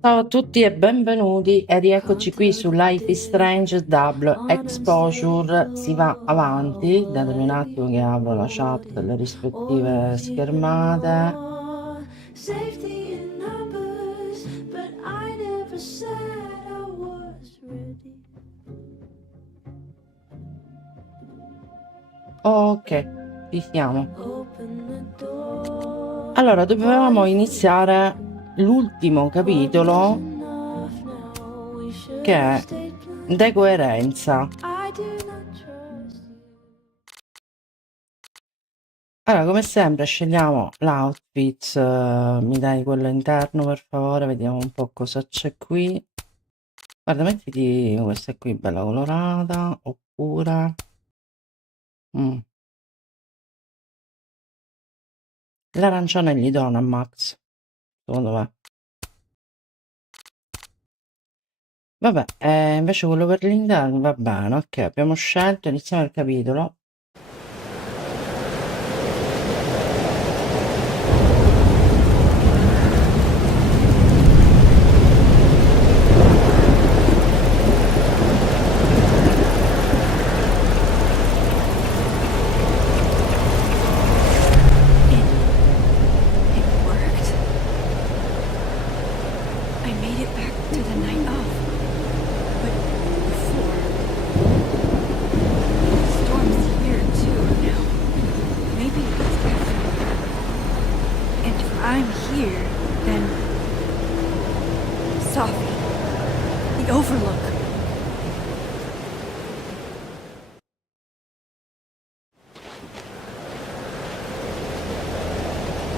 Ciao a tutti e benvenuti e rieccoci qui su Life is Strange Double Exposure. Si va avanti, datemi un attimo che apro la chat delle rispettive schermate. Ok, ci siamo. Allora, dovevamo iniziare l'ultimo capitolo che è decoerenza. Allora, come sempre scegliamo l'outfit, mi dai quello interno per favore, vediamo un po' cosa c'è qui. Guarda, mettiti questa qui bella colorata, oppure l'arancione gli do a Max, secondo me. Vabbè, invece quello per l'interno va bene, ok, abbiamo scelto, iniziamo il capitolo.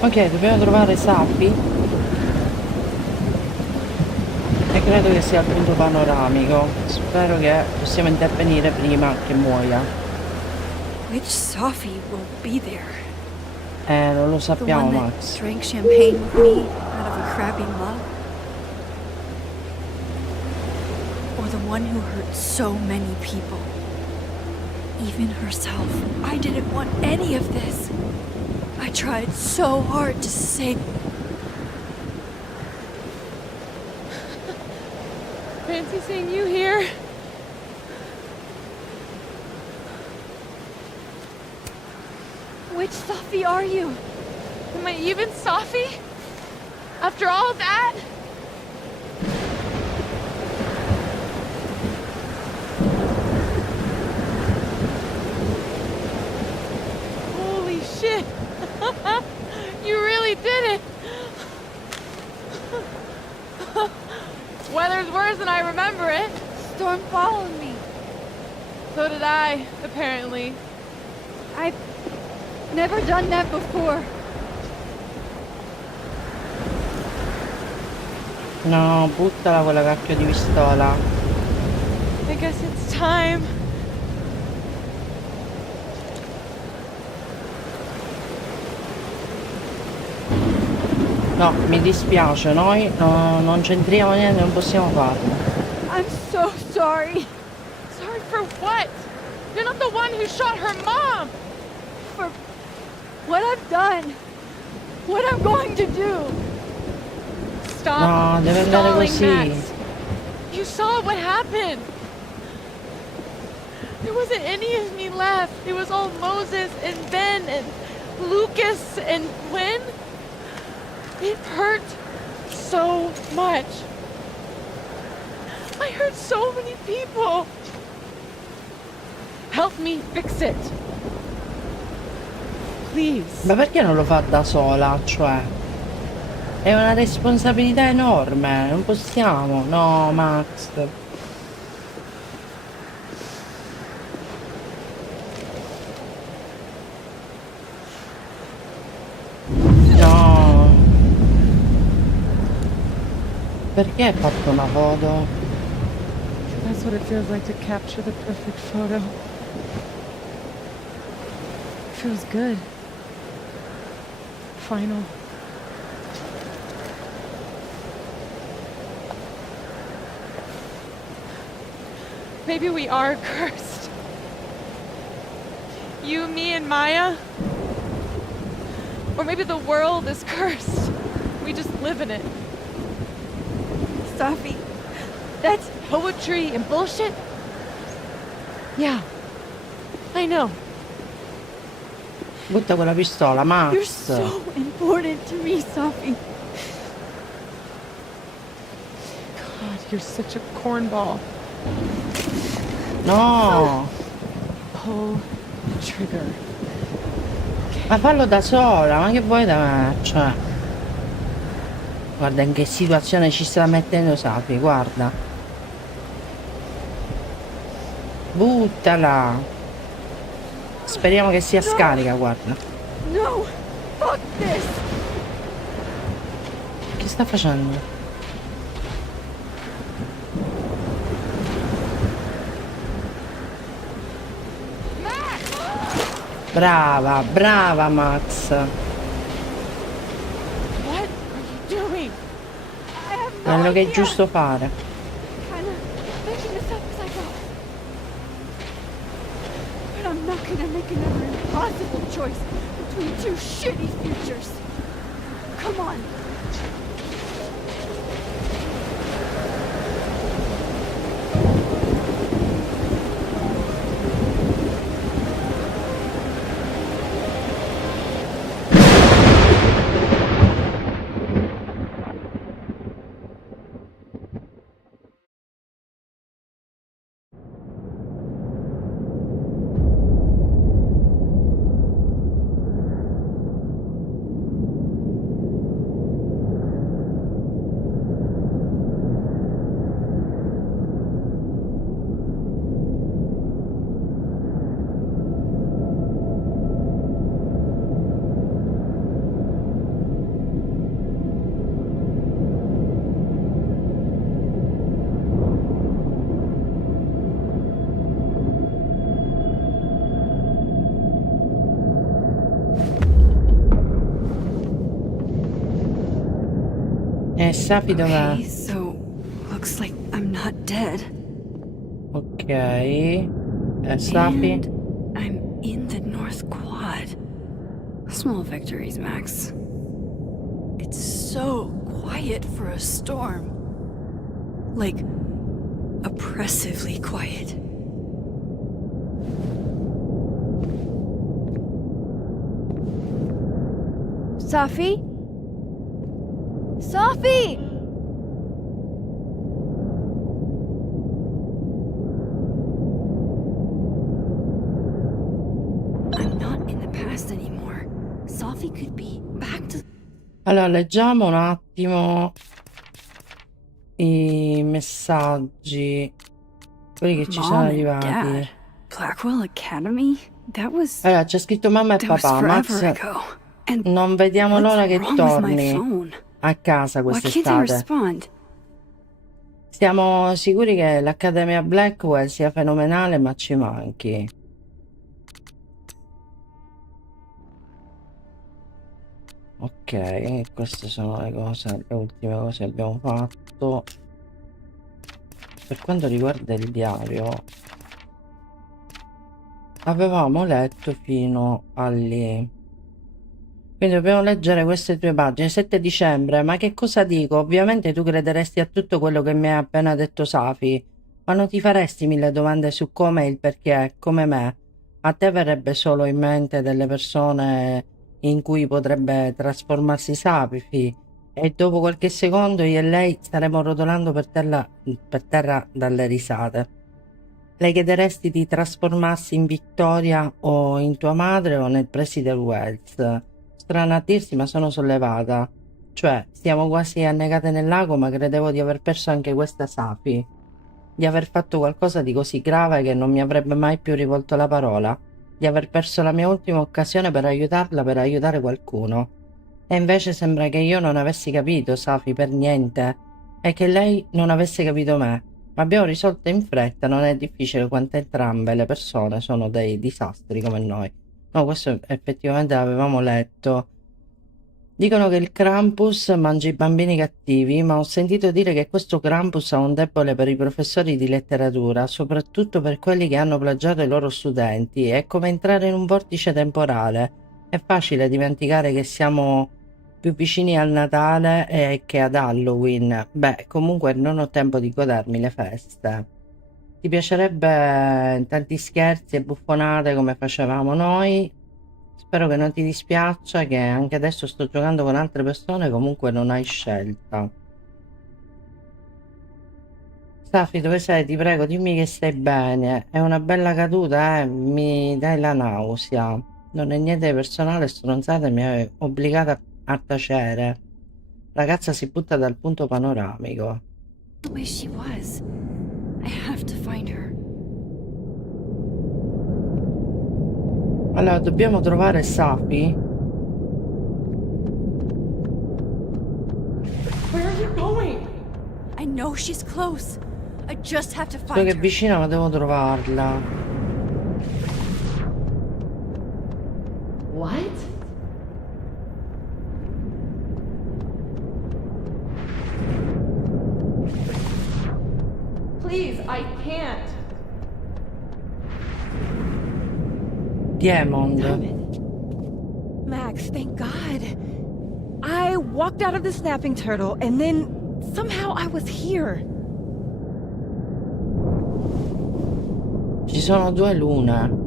Ok, dobbiamo trovare Sappi e credo che sia il punto panoramico. Spero che possiamo intervenire prima che muoia. Which Sophie will be there? Non lo sappiamo, the one Max. That drank champagne with me out of a crappy mug? Or the one who hurt so many people? Even herself. I didn't want any of this. I tried so hard to save. Fancy seeing you here. Which Sophie are you? Am I even Sophie? After all that? Holy shit! You really did it! Weather's worse than I remember it. Storm followed me. So did I, apparently. I've never done that before. No, buttala quella cacchio di pistola. I guess it's time. No, mi dispiace, noi non c'entriamo niente, non possiamo farlo. I'm so sorry. Sorry for what? You're not the one who shot her mom! For what I've done. What I'm going to do. Stop. No, deve andare così. Max. You saw what happened. There wasn't any of me left. It was all Moses and Ben and Lucas and Gwen. It hurt so much. I hurt so many people. Help me fix it. Please. Ma perché non lo fa da sola? Cioè, è una responsabilità enorme, non possiamo. No, Max. No. Perché hai fatto una foto? That's what it feels like to capture the perfect photo. It feels good. Final. Maybe we are cursed. You, me, and Maya. Or maybe the world is cursed. We just live in it. Safi. That's Poetry and bullshit? Yeah. I know. Butta quella pistola, you're Max. so important to me, Safi. God, you're such a cornball. No, Pull the trigger. ma fallo da sola, ma che vuoi da me? Cioè, guarda in che situazione ci sta mettendo Safi, guarda. Buttala. Speriamo che sia scarica, guarda. No! Fuck this! Che sta facendo? Brava, brava Max. What are you doing? I have no Quello che è idea. giusto fare. Kinda making this up as I go. But I'm not gonna make another impossible choice between two shitty futures. Come on. Safi dov'è? Okay, so looks like I'm not dead. Ok. Safi? And I'm in the North Quad. Small victories, Max. It's so quiet for a storm. Like, oppressively quiet. Safi? Safi! I'm not in the past anymore. Safi could be back to... Allora, leggiamo un attimo i messaggi, quelli che ci sono Mom and arrivati. Dad. Blackwell Academy? That was... Allora, c'è scritto mamma e That was papà. forever Max, ago. And non vediamo what's l'ora che wrong with my torni phone? a casa Why can't I quest'estate. respond? Siamo sicuri che l'Accademia Blackwell sia fenomenale, ma ci manchi. Ok, queste sono le cose, le ultime cose che abbiamo fatto. Per quanto riguarda il diario, avevamo letto fino a lì. Quindi dobbiamo leggere queste due pagine. 7 dicembre, ma che cosa dico? Ovviamente tu crederesti a tutto quello che mi hai appena detto Safi, ma non ti faresti mille domande su come e il perché, come me. A te verrebbe solo in mente delle persone in cui potrebbe trasformarsi Safi, e dopo qualche secondo io e lei staremo rotolando per terra dalle risate. Le chiederesti di trasformarsi in Vittoria o in tua madre o nel preside Wells. Strano a dirsi, ma sono sollevata. Cioè, siamo quasi annegate nel lago, ma credevo di aver perso anche questa Safi. Di aver fatto qualcosa di così grave che non mi avrebbe mai più rivolto la parola. Di aver perso la mia ultima occasione per aiutarla, per aiutare qualcuno. E invece sembra che io non avessi capito Safi per niente e che lei non avesse capito me. Ma abbiamo risolto in fretta, non è difficile quanto entrambe le persone sono dei disastri come noi. No, questo effettivamente l'avevamo letto. Dicono che il Krampus mangia i bambini cattivi, ma ho sentito dire che questo Krampus ha un debole per i professori di letteratura, soprattutto per quelli che hanno plagiato i loro studenti. È come entrare in un vortice temporale. È facile dimenticare che siamo più vicini al Natale che ad Halloween. Beh, comunque non ho tempo di godermi le feste. Ti piacerebbe tanti scherzi e buffonate come facevamo noi? Spero che non ti dispiaccia che anche adesso sto giocando con altre persone, comunque non hai scelta. Safi, dove sei? Ti prego, dimmi che stai bene. È una bella caduta, eh? Mi dai la nausea. Non è niente di personale, stronzata mi hai obbligata a tacere. Ragazza si butta dal punto panoramico. The way she was. I have to find her. Allora, dobbiamo trovare Safi. Where are you going? I know she's close. I just have to So find che è her. vicina, ma devo trovarla. What? Please, I can't. Diamond. Max, thank God. I walked out of the snapping turtle and then somehow I was here. Ci sono due lune.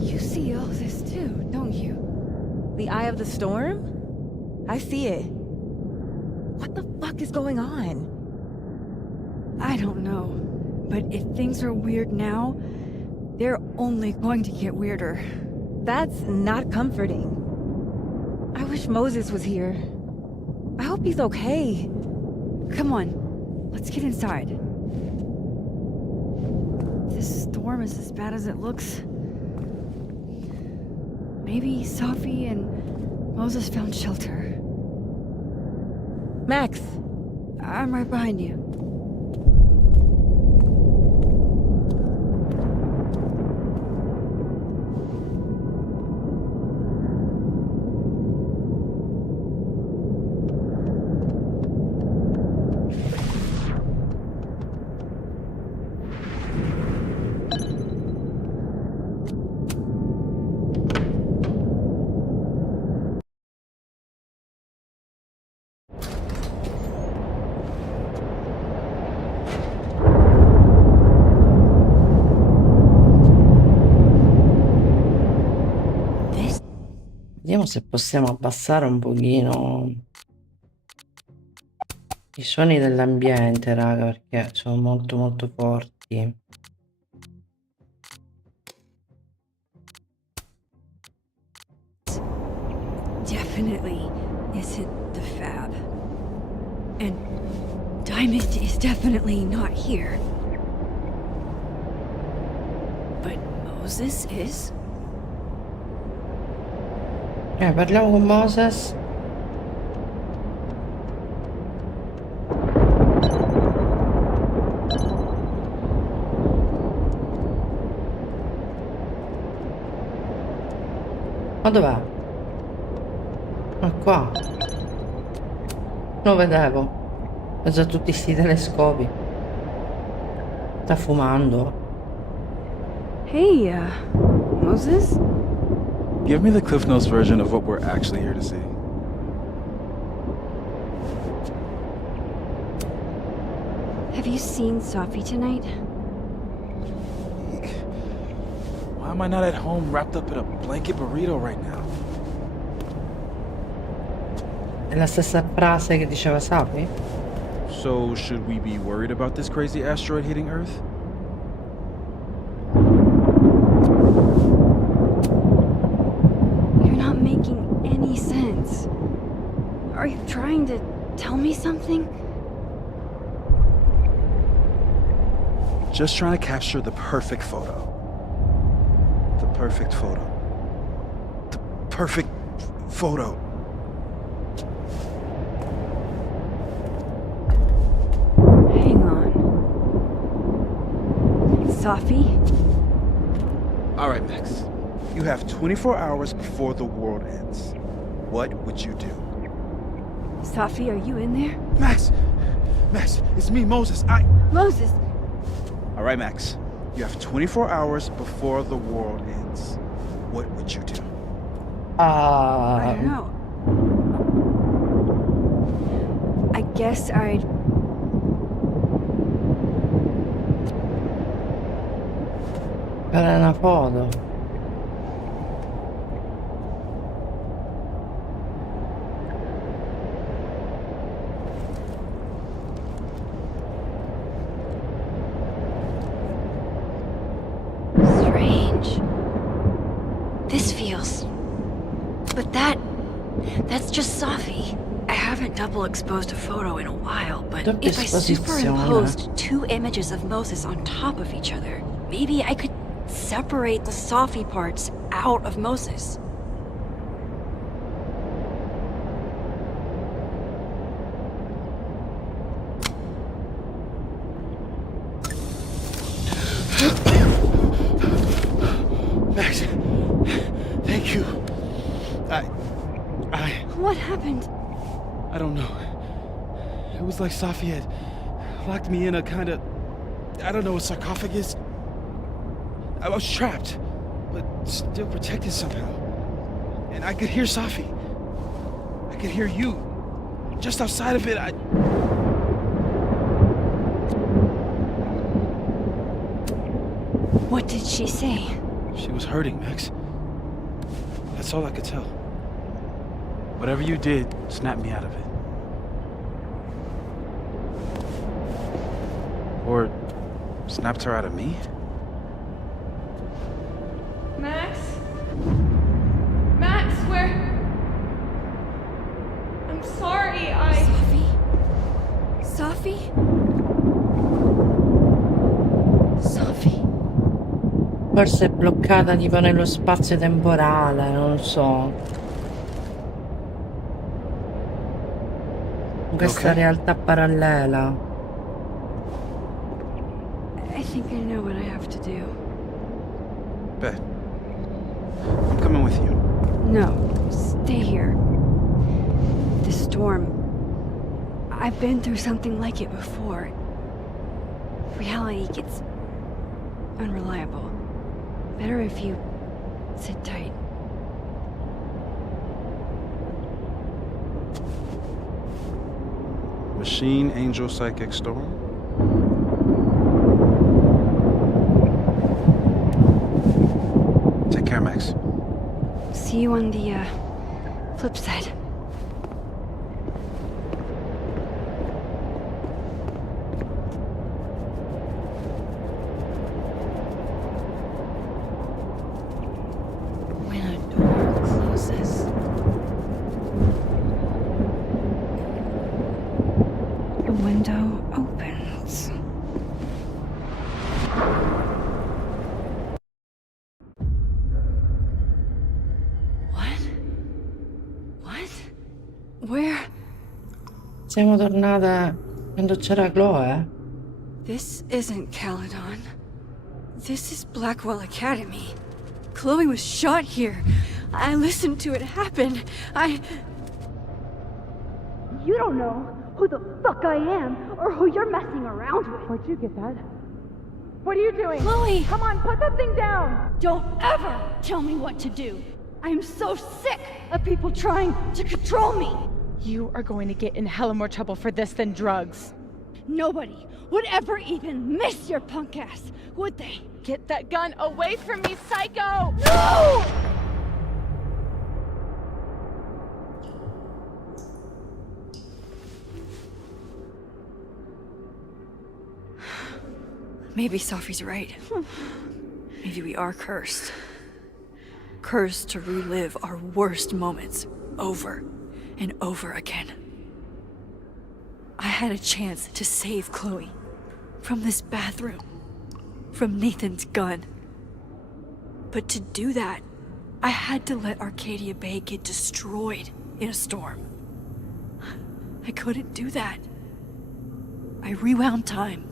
You see all this too, don't you? The eye of the storm? I see it. What the fuck is going on? I don't know. But if things are weird now, they're only going to get weirder. That's not comforting. I wish Moses was here. I hope he's okay. Come on, let's get inside. This storm is as bad as it looks. Maybe Safi and Moses found shelter. Max, I'm right behind you. Vediamo se possiamo abbassare un pochino i suoni dell'ambiente, raga, perché sono molto molto forti. Definitely isn't the Fab. And Diamond is definitely not here. But Moses is? Parliamo con Moses. Ma dov'è? Ah, qua. Lo vedevo. Penso a tutti sti telescopi. Sta fumando. hey, Moses? Give me the Cliff Notes version of what we're actually here to see. Have you seen Safi tonight? Eek. Why am I not at home wrapped up in a blanket burrito right now? È la stessa frase che diceva Safi? So, should we be worried about this crazy asteroid hitting Earth? You're not making any sense. Are you trying to tell me something? Just trying to capture the perfect photo. The perfect photo. The perfect photo. Hang on. Safi? All right, Max. You have 24 hours before the world ends. What would you do? Safi, are you in there? Max! Max, it's me, Moses. Moses! All right, Max. You have 24 hours before the world ends. what would you do? I don't know. I guess I'd... Fare una foto. Strange. This feels... But that's just Safi. I haven't double exposed a photo in a while, but Doppia if I esposizione. superimposed two images of Moses on top of each other, maybe I could separate the Safi parts out of Moses. Max, thank you. What happened? I don't know. It was like Safi had locked me in a kind of, I don't know, a sarcophagus. I was trapped, but still protected somehow. And I could hear Safi. I could hear you. Just outside of it, What did she say? She was hurting, Max. That's all I could tell. Whatever you did, snapped me out of it. Or snapped her out of me? Max? Max, where? I'm sorry, Safi? Safi? Safi? Forse è bloccata tipo nello spazio temporale, non lo so. In questa Ok. realtà parallela. I think I know what I have to do. Bet. I'm coming with you. No, stay here. This storm... I've been through something like it before. Reality gets... unreliable. Better if you sit tight. Machine, Angel, Psychic, Storm? Take care, Max. See you on the, flip side. When a door closes, a window opens. What? What? Where? Siamo tornate quando c'era Chloe. This isn't Caledon. This is Blackwell Academy. Chloe was shot here. I listened to it happen. You don't know who the fuck I am or who you're messing around with. Where'd you get that? What are you doing? Chloe! Come on, put that thing down! Don't ever tell me what to do. I am so sick of people trying to control me. You are going to get in hella more trouble for this than drugs. Nobody would ever even miss your punk ass, would they? Get that gun away from me, psycho! No! Maybe Safi's right. Maybe we are cursed. Cursed to relive our worst moments over and over again. I had a chance to save Chloe from this bathroom, from Nathan's gun. But to do that, I had to let Arcadia Bay get destroyed in a storm. I couldn't do that. I rewound time.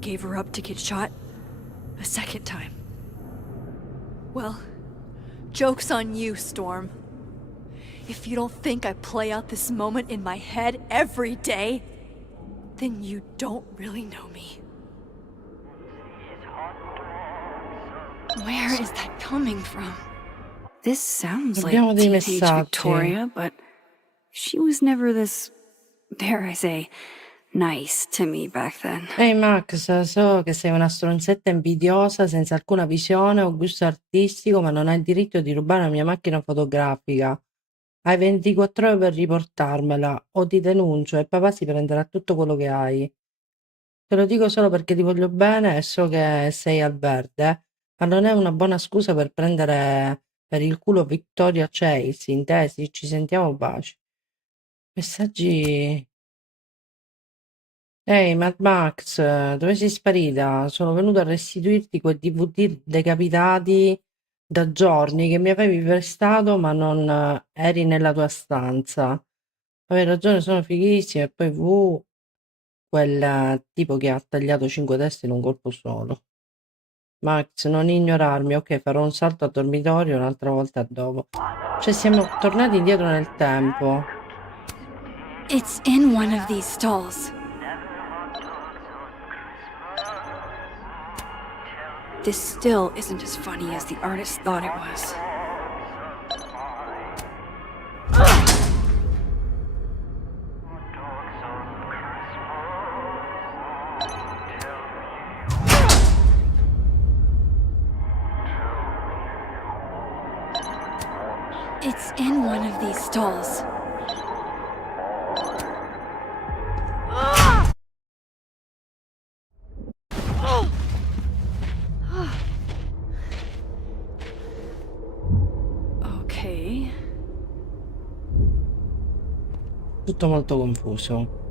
Gave her up to get shot a second time. Well, joke's on you, Storm. If you don't think I play out this moment in my head every day, then you don't really know me. Where is that coming from? This sounds like Abbiamo dei teenage messaggi. Victoria, but she was never this, dare I say, nice to me back then. Ehi Max, so che sei una stronzetta invidiosa senza alcuna visione o gusto artistico, ma non hai il diritto di rubare la mia macchina fotografica. Hai 24 ore per riportarmela o ti denuncio e papà si prenderà tutto quello che hai. Te lo dico solo perché ti voglio bene e so che sei al verde, ma non è una buona scusa per prendere per il culo Victoria Chase, intesi? Ci sentiamo baci. Messaggi... Ehi, Mad Max, dove sei sparita? Sono venuto a restituirti quei DVD decapitati da giorni che mi avevi prestato, ma non eri nella tua stanza. Avevi ragione, sono fighissimi. E poi quel tipo che ha tagliato 5 teste in un colpo solo. Max, non ignorarmi, ok, farò un salto a dormitorio un'altra volta a dopo. Cioè, siamo tornati indietro nel tempo. It's in one of these stalls. This still isn't as funny as the artist thought it was. It's in one of these stalls. Okay. Tutto molto confuso.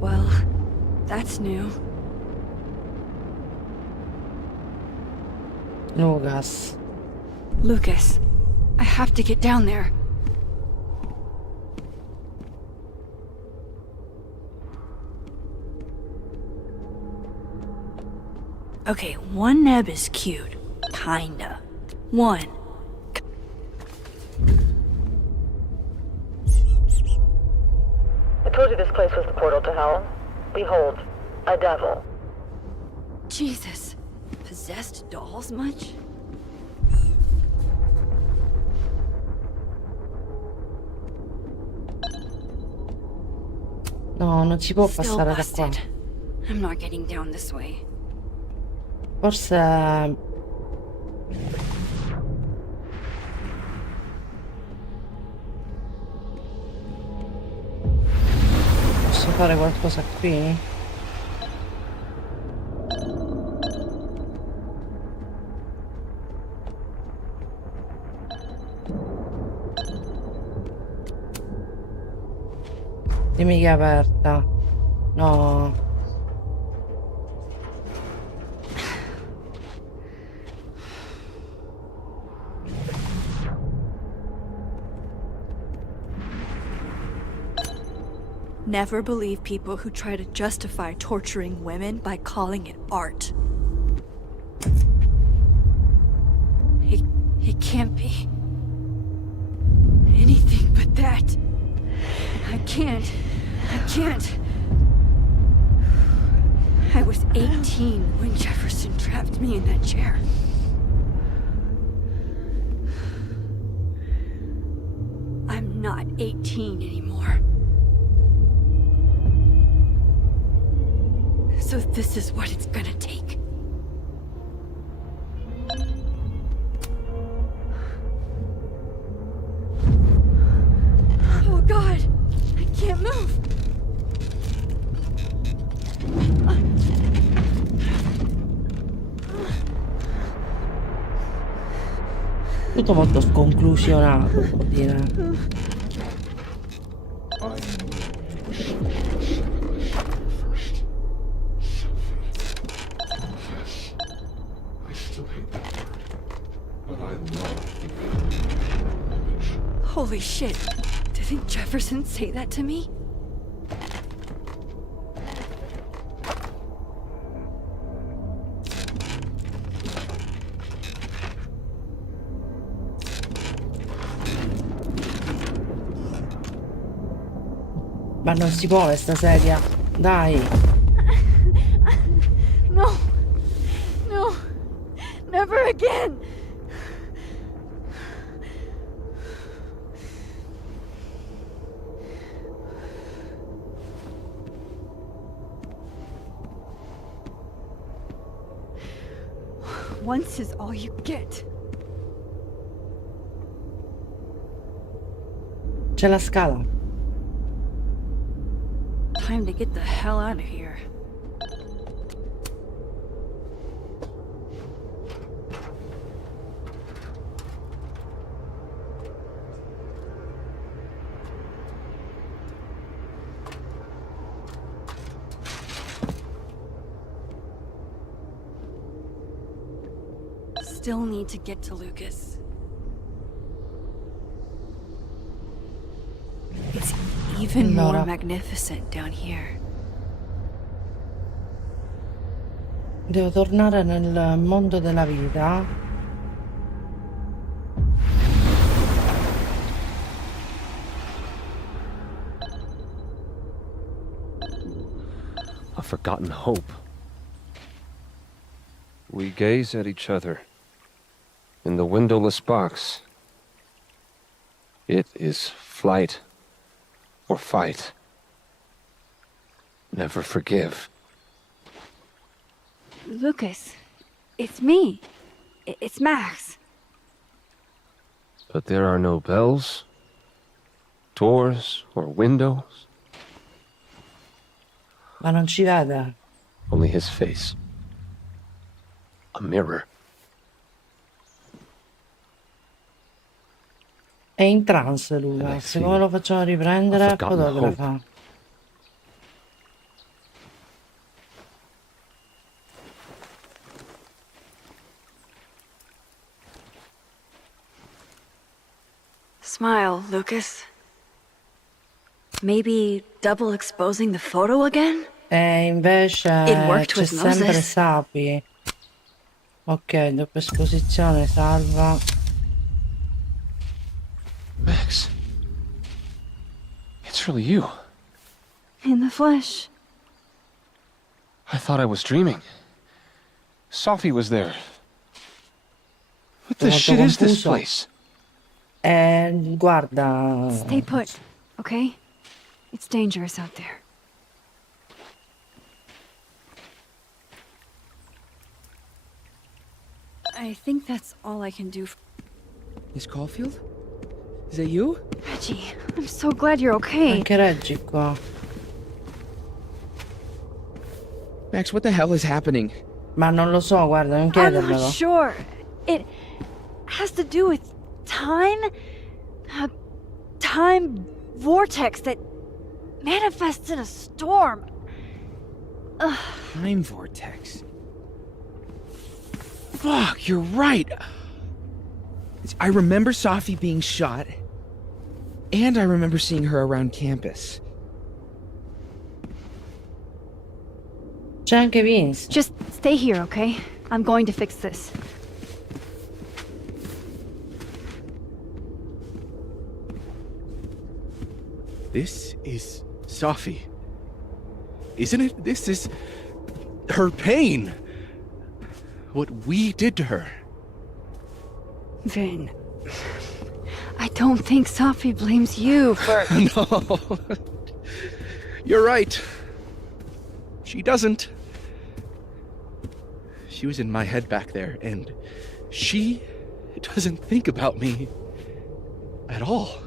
Well, that's new. Lucas. Lucas, I have to get down there. Okay, one neb is cute. Kinda. One. I told you this place was the portal to hell. Behold, a devil. Jesus. Possessed dolls much? No, non si può Still passare da qua. busted. I'm not getting down this way. Forse... Posso fare qualcosa qui? Dimmi che è aperta. No. Never believe people who try to justify torturing women by calling it art. It can't be anything but that. I can't. I was 18 when Jefferson trapped me in that chair. I'm not 18 anymore. So this is what it's gonna take. Oh God, I can't move. Tutto molto sconclusionato, devo dire. Holy shit. Didn't Jefferson say that to me? Ma non si muove sta sedia. Dai. No. No. Never again. Once is all you get. C'è la scala. Time to get the hell out of here. Still need to get to Lucas. It's even more Allora. magnificent down here. Devo tornare nel mondo della vita. A forgotten hope. We gaze at each other. In the windowless box. It is flight or fight. Never forgive. Lucas, it's me. It's Max. But there are no bells, doors, or windows. Ma non ci vede. Only his face. A mirror. È in trance Luca. Alexei, Come lo facciamo riprendere? I've forgotten Fotografa. Smile, Lucas. Maybe double exposing the photo again? E invece It worked c'è with sempre Moses. Sapi. Ok, doppia esposizione, salva. Max. It's really you. In the flesh. I thought I was dreaming. Sophie was there. What the Sono shit is this confuso. place? Guarda. Stay put, okay? It's dangerous out there. I think that's all I can do. Miss Caulfield? Is that you? Reggie, I'm so glad you're okay. Anche Reggi qua. Max, what the hell is happening? Ma non lo so, guarda, non I'm chiedermelo. not sure. It has to do with time. A time vortex that manifests in a storm. Time vortex. Fuck, you're right. I remember Sophie being shot, and I remember seeing her around campus. C'è anche Vince. Just stay here, okay? I'm going to fix this. This is Sophie. Isn't it? This is her pain. What we did to her. Vin, I don't think Sophie blames you for... No. You're right. She doesn't. She was in my head back there, and she doesn't think about me at all.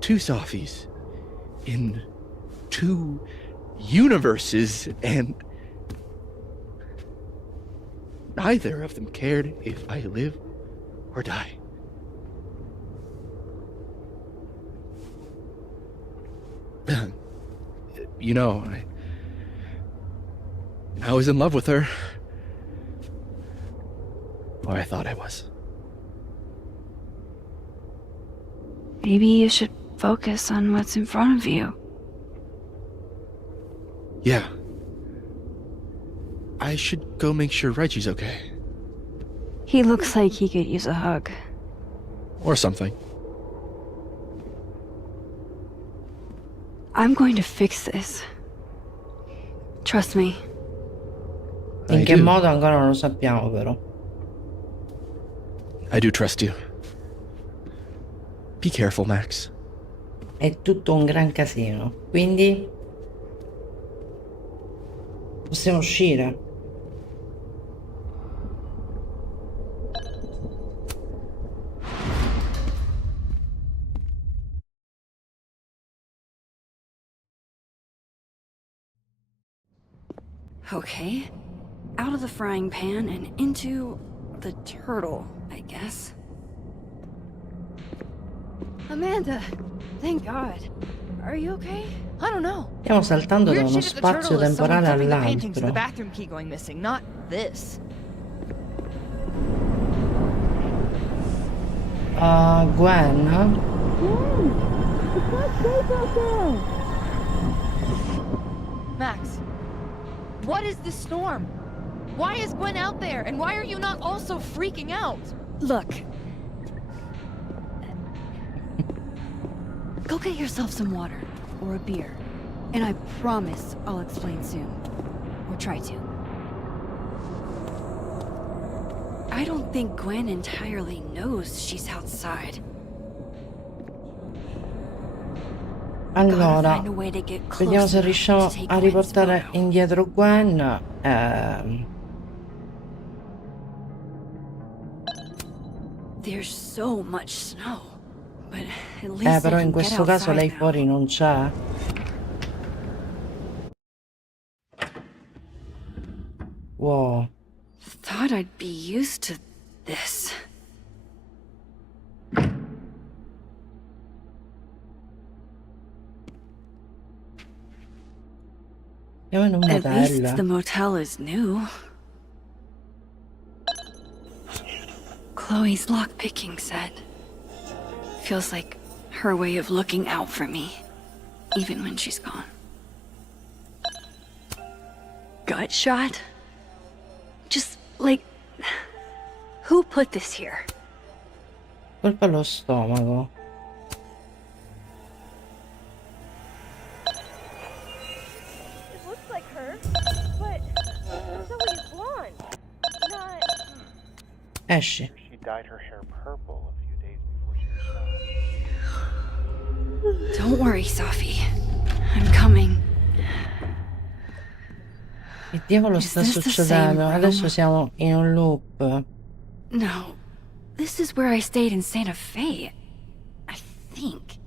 Two Sophies in two universes, and neither of them cared if I live or die. You know, I was in love with her. Or I thought I was. Maybe you should focus on what's in front of you. Yeah. I should go make sure Reggie's okay. He looks like he could use a hug. Or something. I'm going to fix this. Trust me. In I che do. modo ancora non lo sappiamo però. I do trust you. Be careful, Max. È tutto un gran casino. Quindi possiamo uscire. Okay. Out of the frying pan and into the turtle, I guess. Amanda, thank God. Are you okay? I don't know. Stiamo saltando da Weird uno shit at the turtle spazio is someone temporale flipping the paintings and the all'altro. bathroom key going missing, not this. Gwen? Max, what is this storm? Why is Gwen out there? And why are you not also freaking out? Look. Go get yourself some water or a beer. And I promise I'll explain soon. Or try to. I don't think Gwen entirely knows she's outside. Gotta Allora, find a way to get vediamo close se enough riusciamo to take a Gwen's riportare photo. indietro Gwen. There's so much snow. But at least Però I in can get questo caso outside lei now. fuori non c'è. Wow. Thought I'd be used to this. Siamo in un At least the motel. motel is new. Chloe's lockpicking set. Feels like her way of looking out for me, even when she's gone. Gut shot? Just like, who put this here? Colpa allo stomaco. It looks like her, but Zoe's blonde. Not. Esci. She dyed her hair purple a few days before she was shot. Don't worry, Safi. I'm coming. Che diavolo Is sta this the succedendo? same room? Adesso siamo in un loop. No, this is where I stayed in Santa Fe. I think.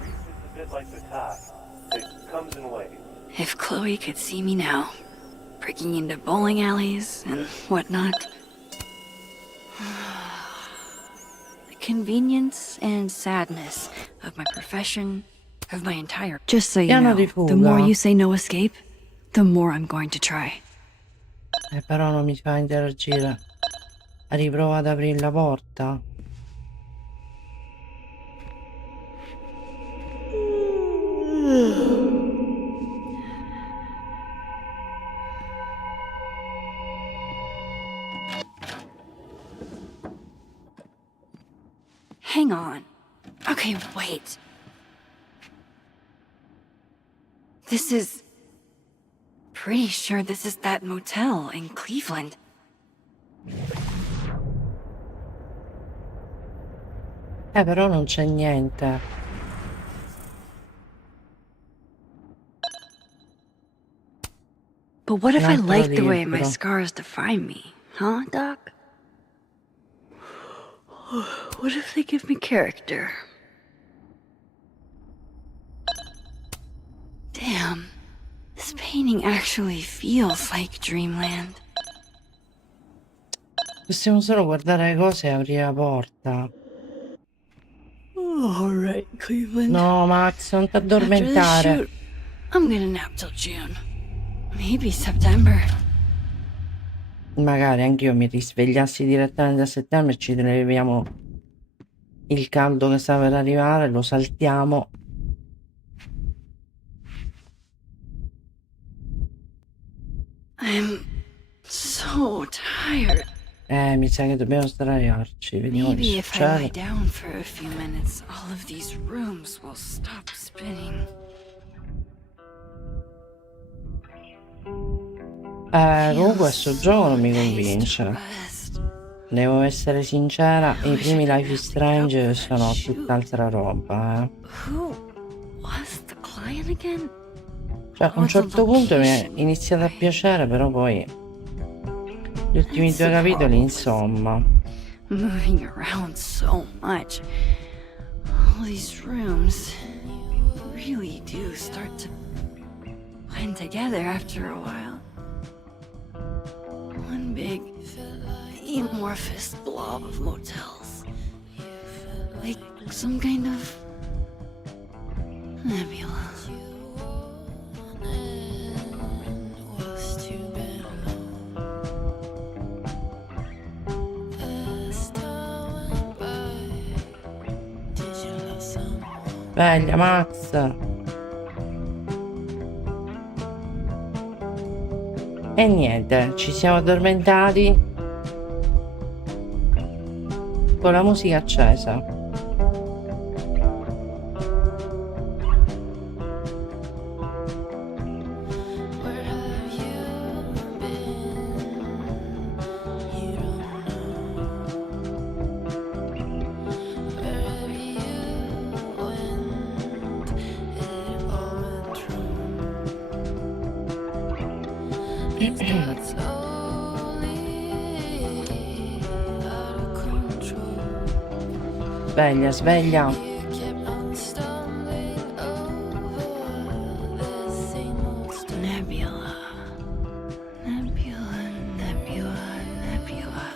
Grief is a bit like the tide. It comes in waves. If Chloe could see me now, breaking into bowling alleys and whatnot. The convenience and sadness of my profession, of my entire... Just so you Piano know, di the more fuga. you say no escape, the more I'm going to try. Però non mi fa interagire. Riprova ad aprire la porta. Hang on. Okay, wait. This is... Pretty sure this is that motel in Cleveland. Però non c'è niente. But what if I L'altro like the way my libro. scars define me? Huh, Doc? What if they give me character? Damn. This painting actually feels like dreamland. Possiamo solo guardare le cose e aprire la porta. Alright, Cleveland. No, Max, non ti After this addormentare. shoot, I'm gonna nap till June. Maybe September. Magari anch'io mi risvegliassi direttamente a settembre e ci leviamo il caldo che sta per arrivare, lo saltiamo. I'm so so tired. Mi sa che dobbiamo sdraiarci. Vediamo che Maybe if I lie succede. down for a few minutes, all of these rooms will stop spinning. Comunque questo gioco non mi convince. Rest. Devo essere sincera, i primi Life is Strange sono tutt'altra roba, Who was the client again? Cioè, a un certo punto mi è iniziato a piacere, però poi gli ultimi 2 capitoli, insomma. Moving around so much. All these rooms really do start to blend together after a while. One big amorphous blob of motels. Like some kind of nebula. Sveglia, Max! E niente, ci siamo addormentati con la musica accesa. Sveglia, sveglia. Nebula. Nebula, nebula, nebula.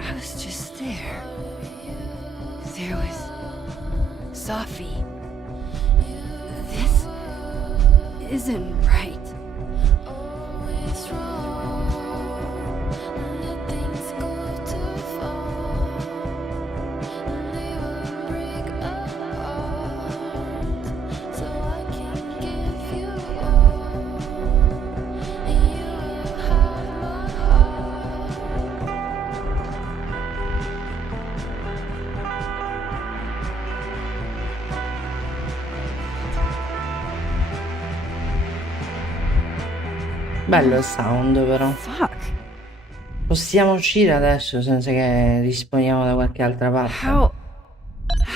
I was just there. There was Sophie. This isn't right. Bello il sound, però. Fuck. Possiamo uscire adesso senza che risponiamo da qualche altra parte. How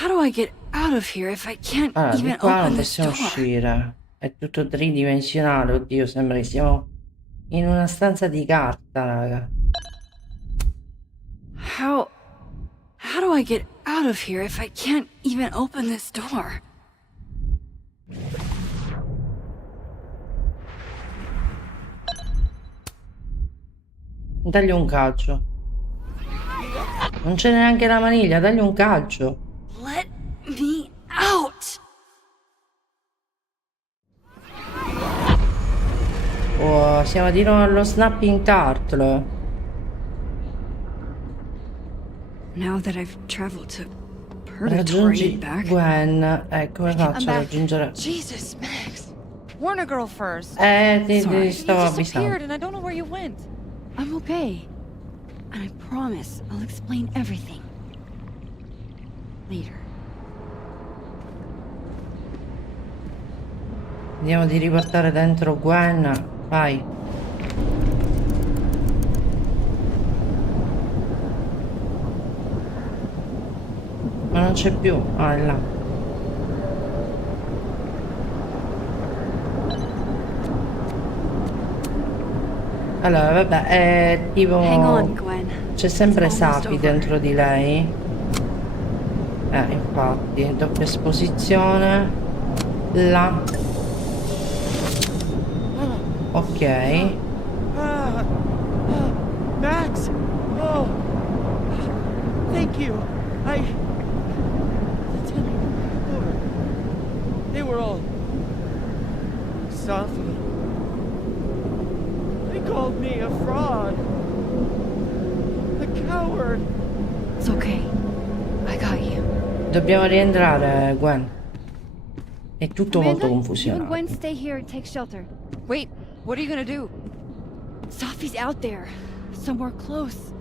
do I get out of here if I can't Allora, di even qua non open this possiamo door? uscire. È tutto tridimensionale. Oddio, sembra che siamo in una stanza di carta, raga. How do I get out of here if I can't even open this door? Dagli un calcio. Non c'è neanche la maniglia, dagli un calcio. Let me out! Oh, siamo di nuovo allo snapping turtle. Now that I've traveled to Purgatory Raggiungi and back, Gwen. Come faccio I'm a back. raggiungere? Jesus, Max. Warner girl first. Ti Sorry. You stavo disappeared avvisando. and I don't know where you went. I'm okay. And I promise I'll explain everything later. Vediamo di riportare dentro Gwen. Vai. Ma non c'è più. Ah, è là. Allora, vabbè, è tipo... Hang on, Gwen. C'è sempre It's almost Sapi over. dentro di lei. Infatti, doppia esposizione. Là. Ok. Max! Oh! Thank you! They were all... Sophie. They called me a fraud. A coward. It's okay. I got you. Dobbiamo rientrare, Gwen. È tutto molto You and confusionato. Gwen stay here and take shelter. Wait, what are you gonna do? Sophie's out there, somewhere close.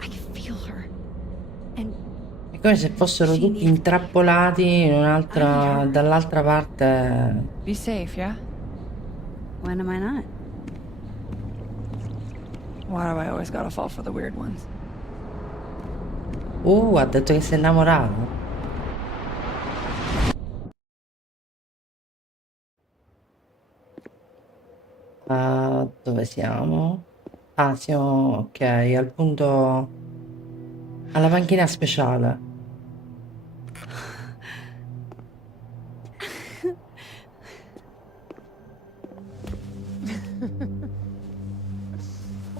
I can feel her. And È come se fossero tutti intrappolati in un'altra, dall'altra parte. Be safe, yeah? when am I not? Why do I always gotta fall for the weird ones? Ha detto che si è innamorato. Dove siamo? Ah, siamo, ok, al punto, alla panchina speciale.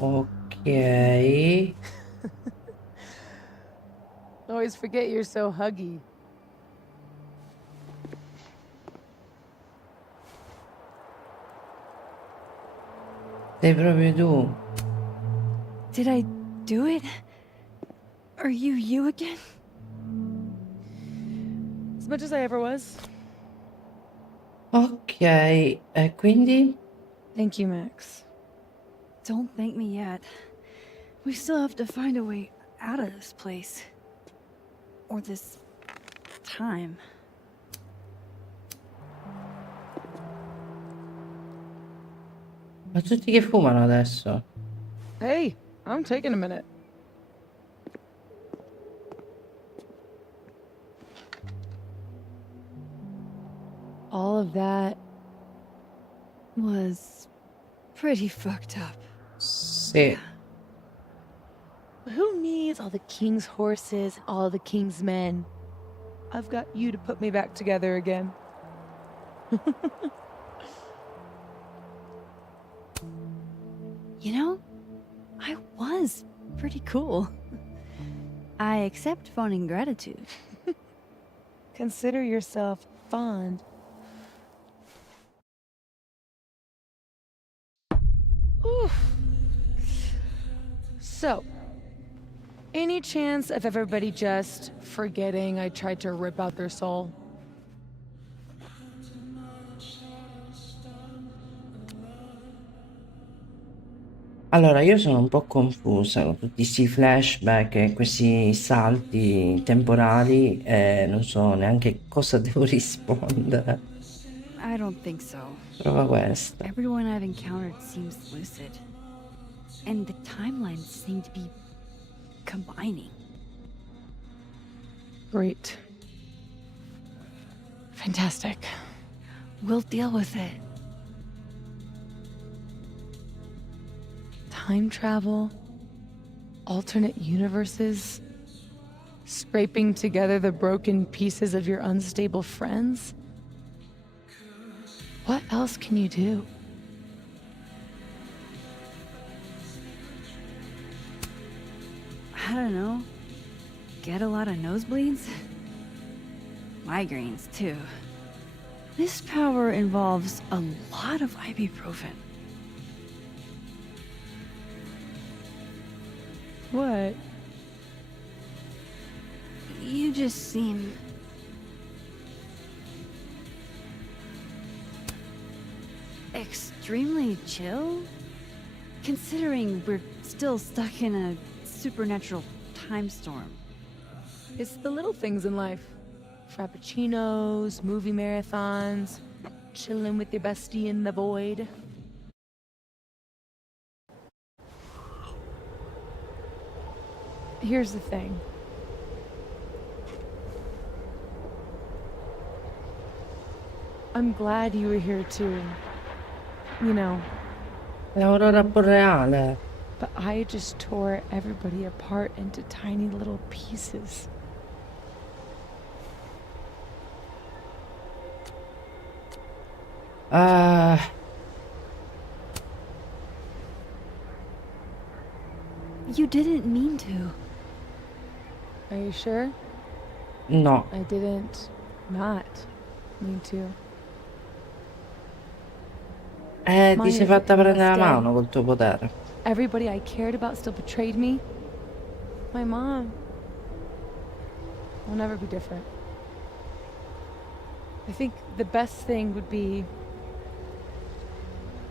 Ok. Always forget you're so huggy. Sei proprio tu. Did I do it? Are you again? As much as I ever was. Ok, e quindi? Thank you, Max. Don't thank me yet. We still have to find a way out of this place. Or this time. Ma tutti che fumano adesso? Hey, I'm taking a minute. All of that Was pretty fucked up. Sì. Who needs all the king's horses and all the king's men? I've got you to put me back together again. You know, I was pretty cool. I accept fun and gratitude. Consider yourself fond. Oof. So, any chance of everybody just forgetting I tried to rip out their soul? Allora, io sono un po' confusa con tutti questi flashback e questi salti temporali e non so neanche cosa devo rispondere. I don't think so. Prova questa. Everyone I've encountered seems lucid. And the timelines seem to be combining. Great. Fantastic. We'll deal with it. Time travel, alternate universes, scraping together the broken pieces of your unstable friends. What else can you do? I don't know. Get a lot of nosebleeds? Migraines, too. This power involves a lot of ibuprofen. What? You just seem... extremely chill? Considering we're still stuck in a supernatural time storm. It's the little things in life. Frappuccinos, movie marathons, chilling with your bestie in the void. Here's the thing. I'm glad you were here too. You know, L'aurora boreale. but I just tore everybody apart into tiny little pieces. You didn't mean to. Are you sure? No. I didn't not mean to. Ti sei fatta prendere la mano col tuo potere. Everybody I cared about still betrayed me. My mom will never be different. I think the best thing would be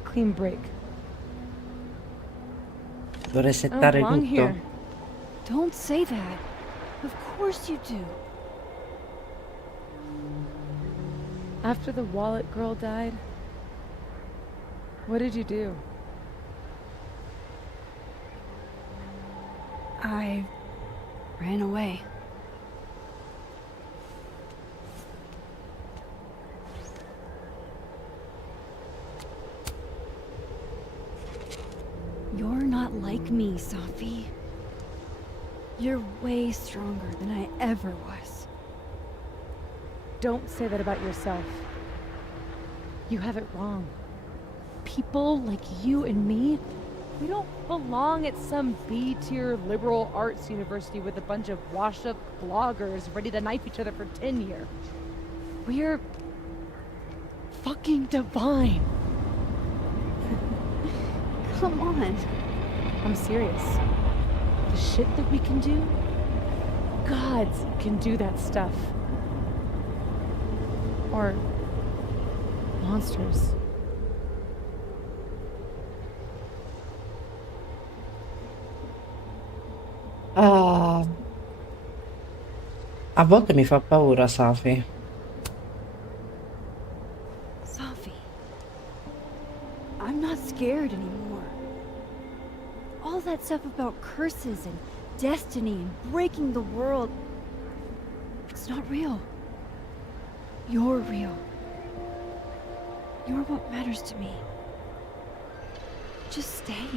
clean break. Dovrei I don't settare belong tutto. here. Don't say that. Of course you do. After the wallet girl died, what did you do? I ran away. You're not like me, Safi. You're way stronger than I ever was. Don't say that about yourself. You have it wrong. People like you and me, we don't belong at some B-tier liberal arts university with a bunch of washed-up bloggers ready to knife each other for tenure. We're fucking divine. Come on. I'm serious. The shit that we can do, gods can do that stuff. Or monsters. Ah, a volte mi fa paura, Safi. Safi, I'm not scared anymore. All that stuff about curses and destiny and breaking the world, it's not real. You're real. You're what matters to me. Just stay,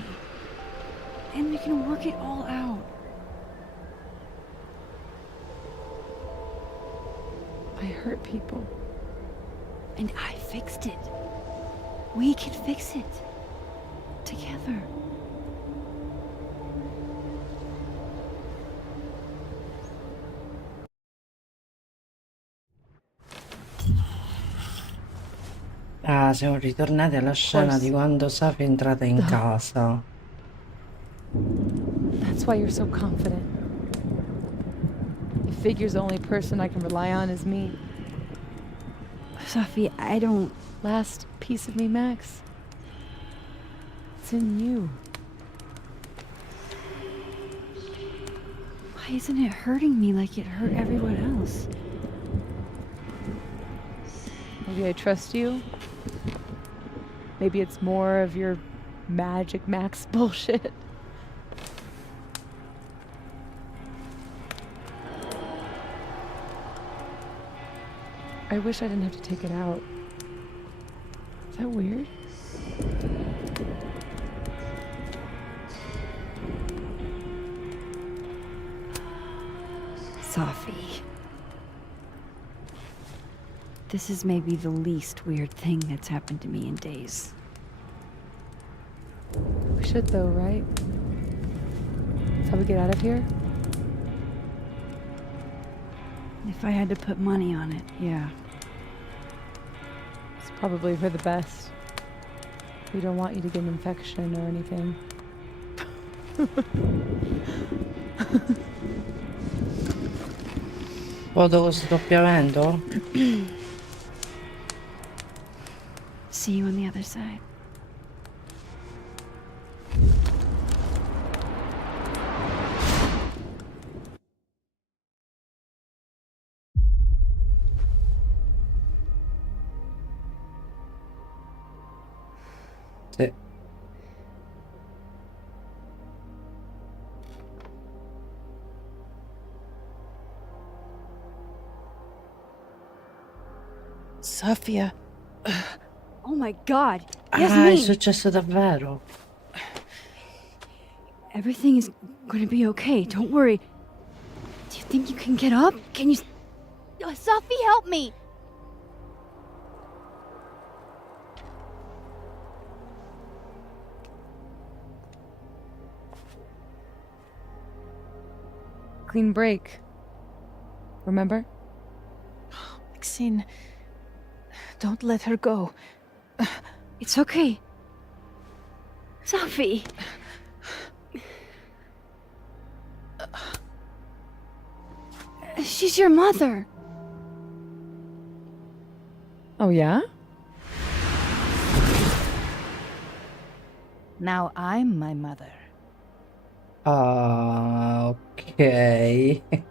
and we can work it all out. I hurt people. And I fixed it. We can fix it. Together. Ah, siamo ritornati alla scena di quando Safi è entrata in casa. That's why you're so confident. You figures the only person I can rely on is me. Safi, I don't... Last piece of me, Max. It's in you. Why isn't it hurting me like it hurt everyone else? Maybe I trust you. Maybe it's more of your Magic Max bullshit. I wish I didn't have to take it out. Is that weird? Safi. This is maybe the least weird thing that's happened to me in days. We should though, right? That's how we get out of here? If I had to put money on it, yeah. It's probably for the best. We don't want you to get an infection or anything. Foto con sto doppiamento? See you on the other side. Sì. Safia. Oh my god! Ah, è Yasmin! successo davvero. Everything is gonna be okay, don't worry. Do you think you can get up? Can you... Safi, help me! Clean break. Remember? Maxine, don't let her go. It's okay. Safi! She's your mother. Oh yeah? Now I'm my mother. Ah, ok.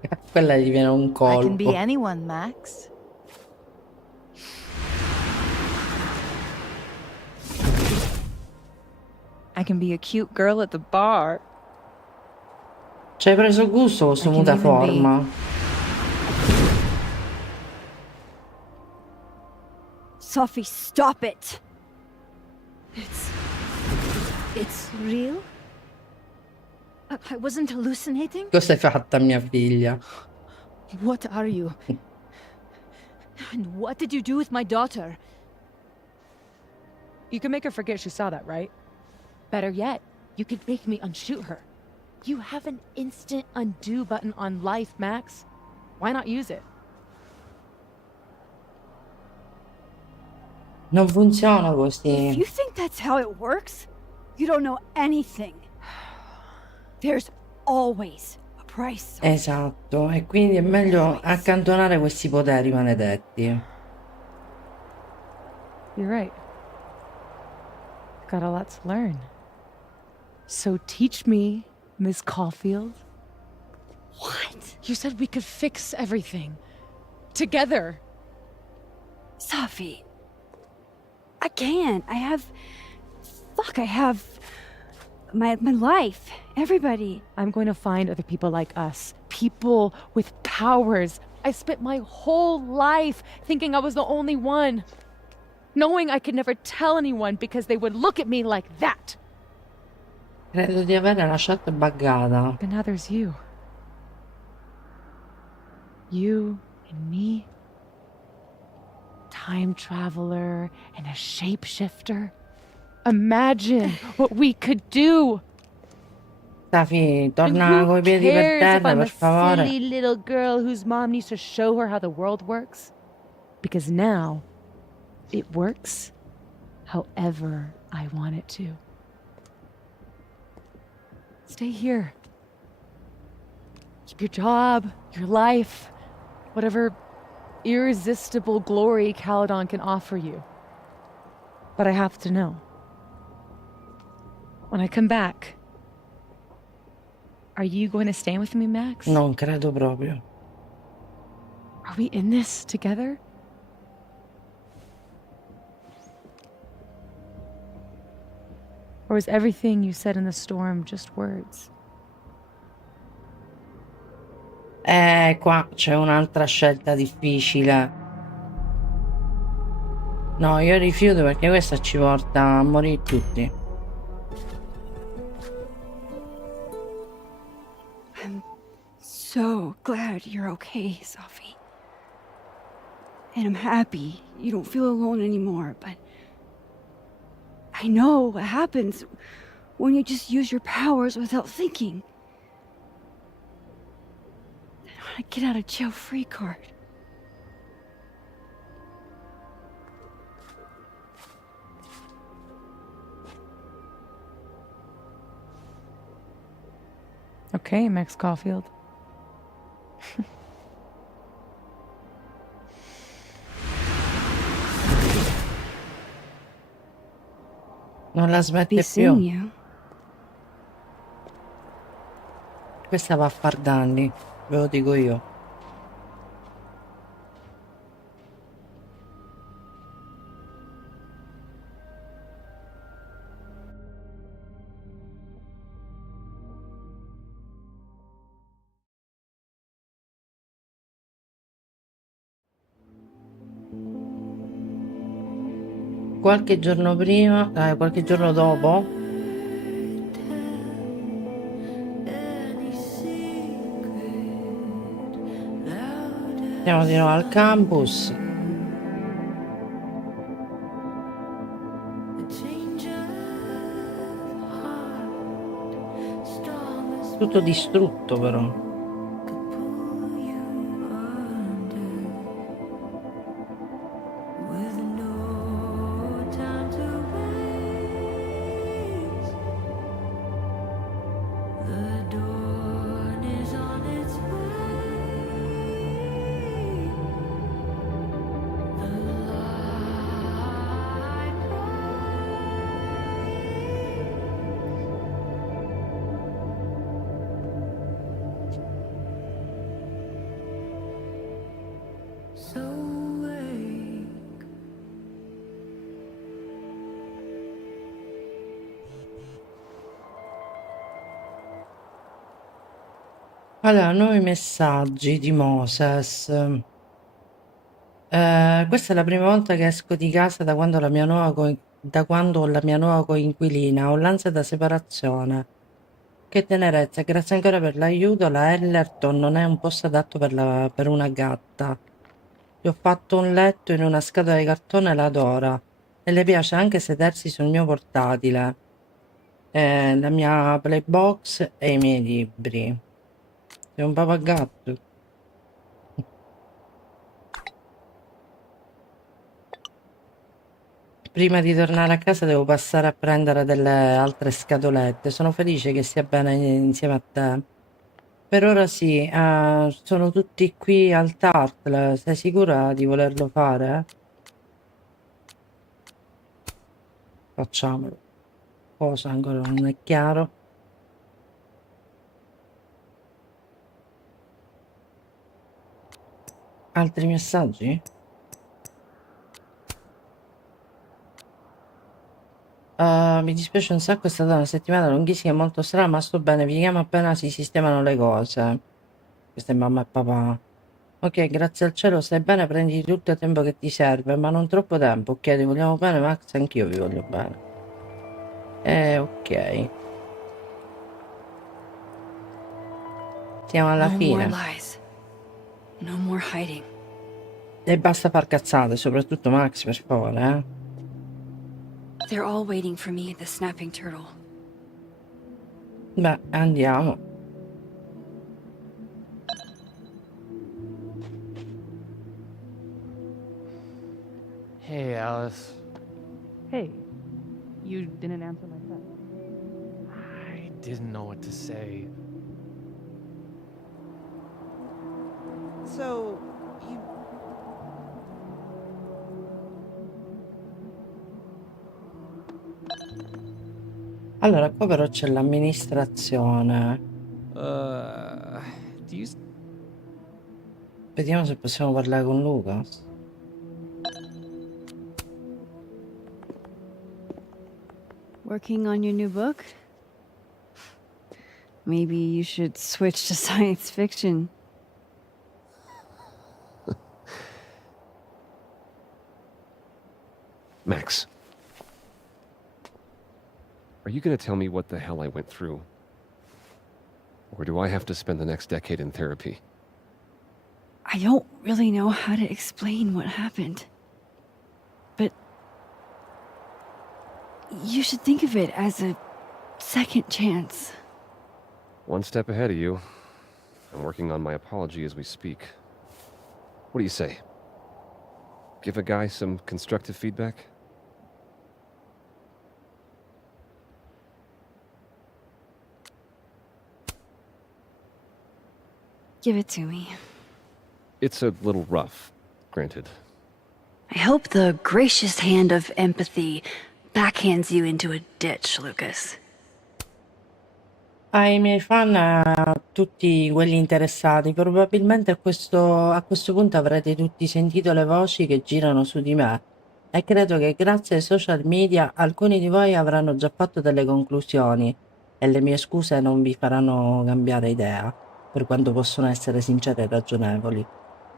A quella gli viene un I can be colpo. anyone, Max. I can be a cute girl at the bar. Ci hai preso gusto con I questo can even be. mutaforma? Sophie, stop it! It's real? I wasn't hallucinating? Cosa hai fatto a mia figlia? What are you? And what did you do with my daughter? You can make her forget she saw that, right? Better yet, you could make me unshoot her. You have an instant undo button on life, Max. Why not use it? Non funziona If così. you think that's how it works, you don't know anything. There's always a price. Esatto, e quindi è meglio accantonare questi poteri maledetti. You're right. Got a lot to learn. So teach me, Miss Caulfield. What? You said we could fix everything. Together. Sophie. I can't. I have my life. Everybody. I'm going to find other people like us. People with powers. I spent my whole life thinking I was the only one. Knowing I could never tell anyone because they would look at me like that. Credo di avere la chat buggata. But now there's you. You and me. Time traveler and a shapeshifter. Imagine what we could do. Safi, And torna who coi piedi per cares if terra, I'm per a favore. silly little girl whose mom needs to show her how the world works? Because now, it works however I want it to. Stay here. Keep your job, your life, whatever irresistible glory Caledon can offer you. But I have to know. When I come back, are you going to stay with me, Max? Non credo proprio. Are we in this together? Or is everything you said in the storm just words? Qua c'è un'altra scelta difficile. No, io rifiuto perché questa ci porta a morire tutti. I'm so glad you're okay, Sophie. And I'm happy you don't feel alone anymore, but I know what happens when you just use your powers without thinking. I want to get out of jail free card. Okay, Max Caulfield. Non la smette Be seeing più. you. Questa va a far danni, ve lo dico io. Qualche giorno prima, qualche giorno dopo, siamo di nuovo al campus. Tutto distrutto però. Allora, nuovi messaggi di Moses. Questa è la prima volta che esco di casa da quando da quando ho la mia nuova coinquilina. Ho l'ansia da separazione. Che tenerezza, grazie ancora per l'aiuto. La Ellerton non è un posto adatto per una gatta. Gli ho fatto un letto in una scatola di cartone e l'adora. E le piace anche sedersi sul mio portatile, la mia playbox e i miei libri. Sei un papagatto. Prima di tornare a casa devo passare a prendere delle altre scatolette. Sono felice che sia bene insieme a te. Per ora sì, sono tutti qui al Tartle. Sei sicura di volerlo fare? Facciamolo. Cosa ancora non è chiaro? Altri messaggi? Mi dispiace un sacco, è stata una settimana lunghissima e molto strana, ma sto bene, vi chiamo appena si sistemano le cose. Questa è mamma e papà. Ok, grazie al cielo, stai bene, prendi tutto il tempo che ti serve, ma non troppo tempo, ok? Ti vogliamo bene, Max, anch'io vi voglio bene. Ok. Siamo alla No more fine. lies. No more hiding. E basta far cazzate, soprattutto Max, per favore, eh? They're all waiting for me at the snapping turtle. Beh, andiamo. Hey, Alice. Hey, you didn't answer my text. I didn't know what to say. So, you. Allora, qua però c'è l'amministrazione. Do you... Vediamo se possiamo parlare con Lucas. Working on your new book? Maybe you should switch to science fiction. Max. Are you gonna tell me what the hell I went through? Or do I have to spend the next decade in therapy? I don't really know how to explain what happened. But you should think of it as a second chance. One step ahead of you. I'm working on my apology as we speak. What do you say? Give a guy some constructive feedback? Give it to me. It's a little rough, granted. I hope the gracious hand of empathy backhands you into a ditch, Lucas. Ai miei fan, a tutti quelli interessati, probabilmente a questo punto avrete tutti sentito le voci che girano su di me e credo che grazie ai social media alcuni di voi avranno già fatto delle conclusioni e le mie scuse non vi faranno cambiare idea, per quanto possono essere sincere e ragionevoli.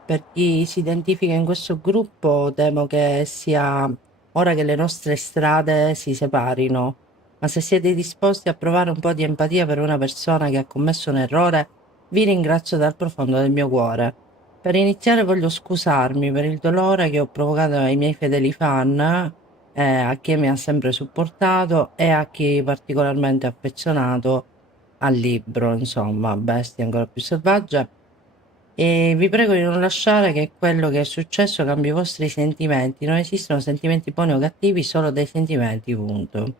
Per chi si identifica in questo gruppo, temo che sia ora che le nostre strade si separino, ma se siete disposti a provare un po' di empatia per una persona che ha commesso un errore, vi ringrazio dal profondo del mio cuore. Per iniziare voglio scusarmi per il dolore che ho provocato ai miei fedeli fan, a chi mi ha sempre supportato e a chi particolarmente affezionato al libro, insomma, bestia ancora più selvaggia. E vi prego di non lasciare che quello che è successo cambi i vostri sentimenti. Non esistono sentimenti buoni o cattivi, solo dei sentimenti, punto.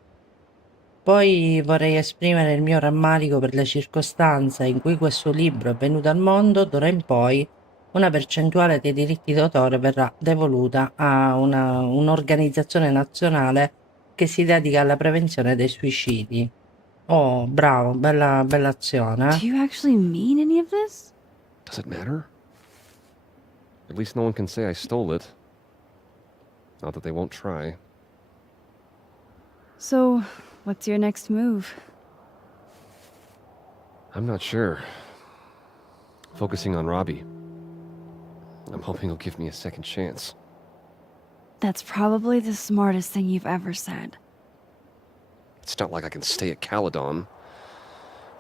Poi vorrei esprimere il mio rammarico per le circostanze in cui questo libro è venuto al mondo. D'ora in poi una percentuale dei diritti d'autore verrà devoluta a un'organizzazione nazionale che si dedica alla prevenzione dei suicidi. Oh, bravo, bella azione. Do you actually mean any of this? Does it matter? At least no one can say I stole it. Not that they won't try. So, what's your next move? I'm not sure. focusing on Robbie. I'm hoping he'll give me a second chance. That's probably the smartest thing you've ever said. It's not like I can stay at Caledon.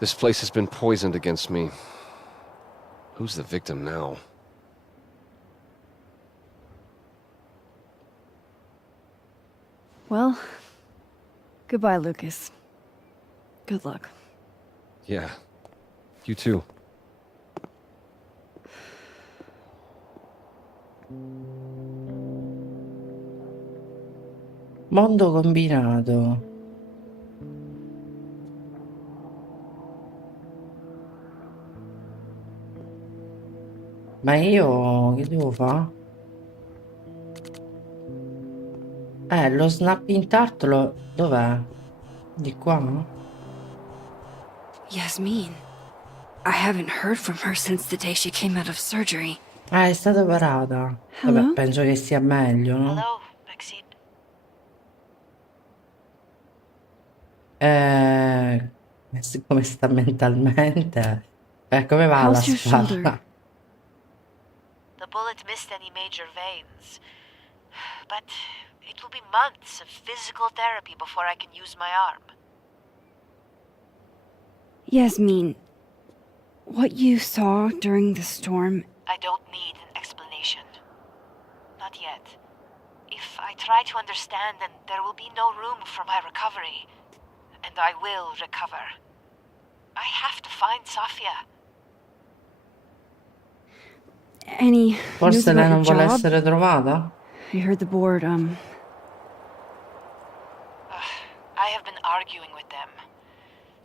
This place has been poisoned against me. Who's the victim now? Well, goodbye, Lucas. Good luck. Yeah, you too. Mondo combinato. Ma io che devo fare? Lo snapping turtle dov'è? Di qua? Yasmin. I haven't heard from her since the day she came out of surgery. È stata operata. Vabbè, Hello? penso che stia meglio, no? Hello, Maxine. Come sta mentalmente? Come va la How's your shoulder? spalla? The bullet missed any major veins. But it will be months of physical therapy before I can use my arm. Yasmin, what you saw during the storm, I don't need an explanation. Not yet. If I try to understand, then there will be no room for my recovery. And I will recover. I have to find Safia. any news Forse lei about your non vuole job? essere trovata? I heard the board, I have been arguing with them.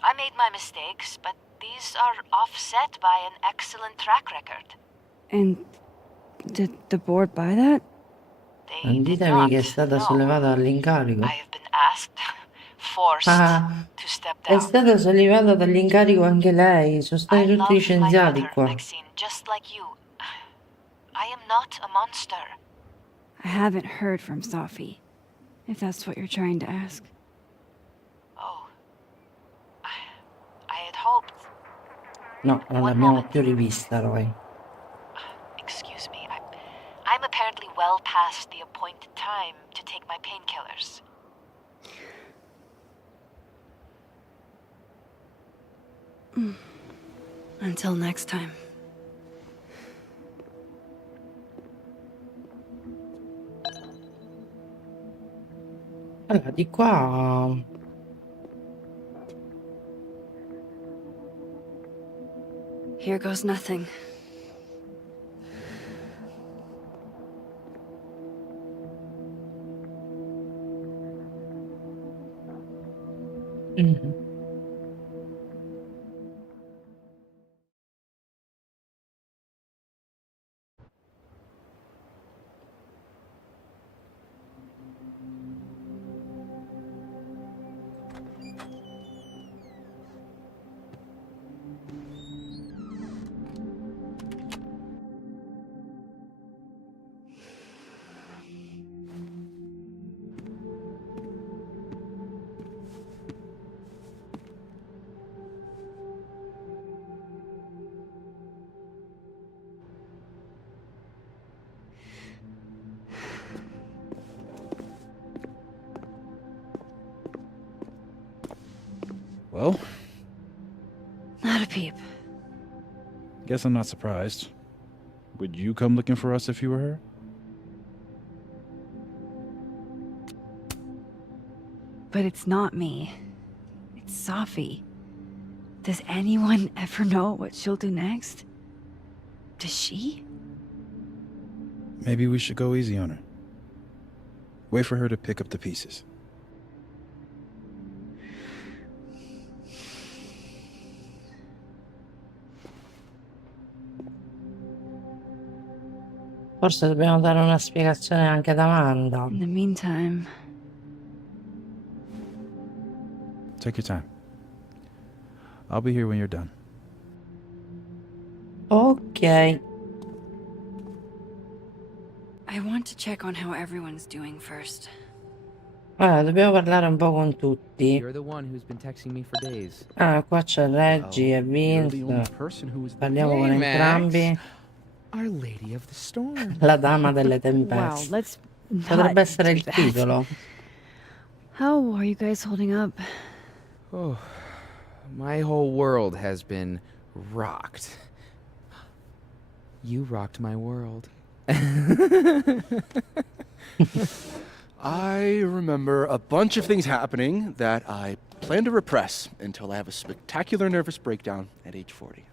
I made my mistakes, but these are offset by an excellent track record. and did the board buy that? They Non did ditemi not. che è stata No. sollevata dall'incarico. I have been asked, forced Ah, to step è down. stata sollevata dall'incarico anche lei. Sono I stati tutti love my licenziati mother, qua. Maxine, just like you. I am not a monster. I haven't heard from Safi, if that's what you're trying to ask. Oh. I had hoped. No, non One l'abbiamo moment. più rivista noi. Excuse me. I'm apparently well past the appointed time to take my painkillers. Until next time. Allora, di qua... Here goes nothing. Mhm. Well, Not a peep. guess I'm not surprised. Would you come looking for us if you were her? But it's not me. It's Safi. Does anyone ever know what she'll do next? Does she? Maybe we should go easy on her. Wait for her to pick up the pieces. Forse dobbiamo dare una spiegazione anche ad Amanda. In the meantime, Take your time. I'll be here when you're done. Ok. I want to check on how everyone's doing first. Allora, dobbiamo parlare un po' con tutti. You're the one who's been texting me for days. Ah, qua c'è Reggie e Well, you're the only Vince. person who was there. Parliamo con entrambi. Our Lady of the Storm. La dama delle Wow, tempeste. let's not Potrebbe essere do il that. titolo. How are you guys holding up? Oh, my whole world has been rocked. You rocked my world. I remember a bunch of things happening that I plan to repress until I have a spectacular nervous breakdown at age 40.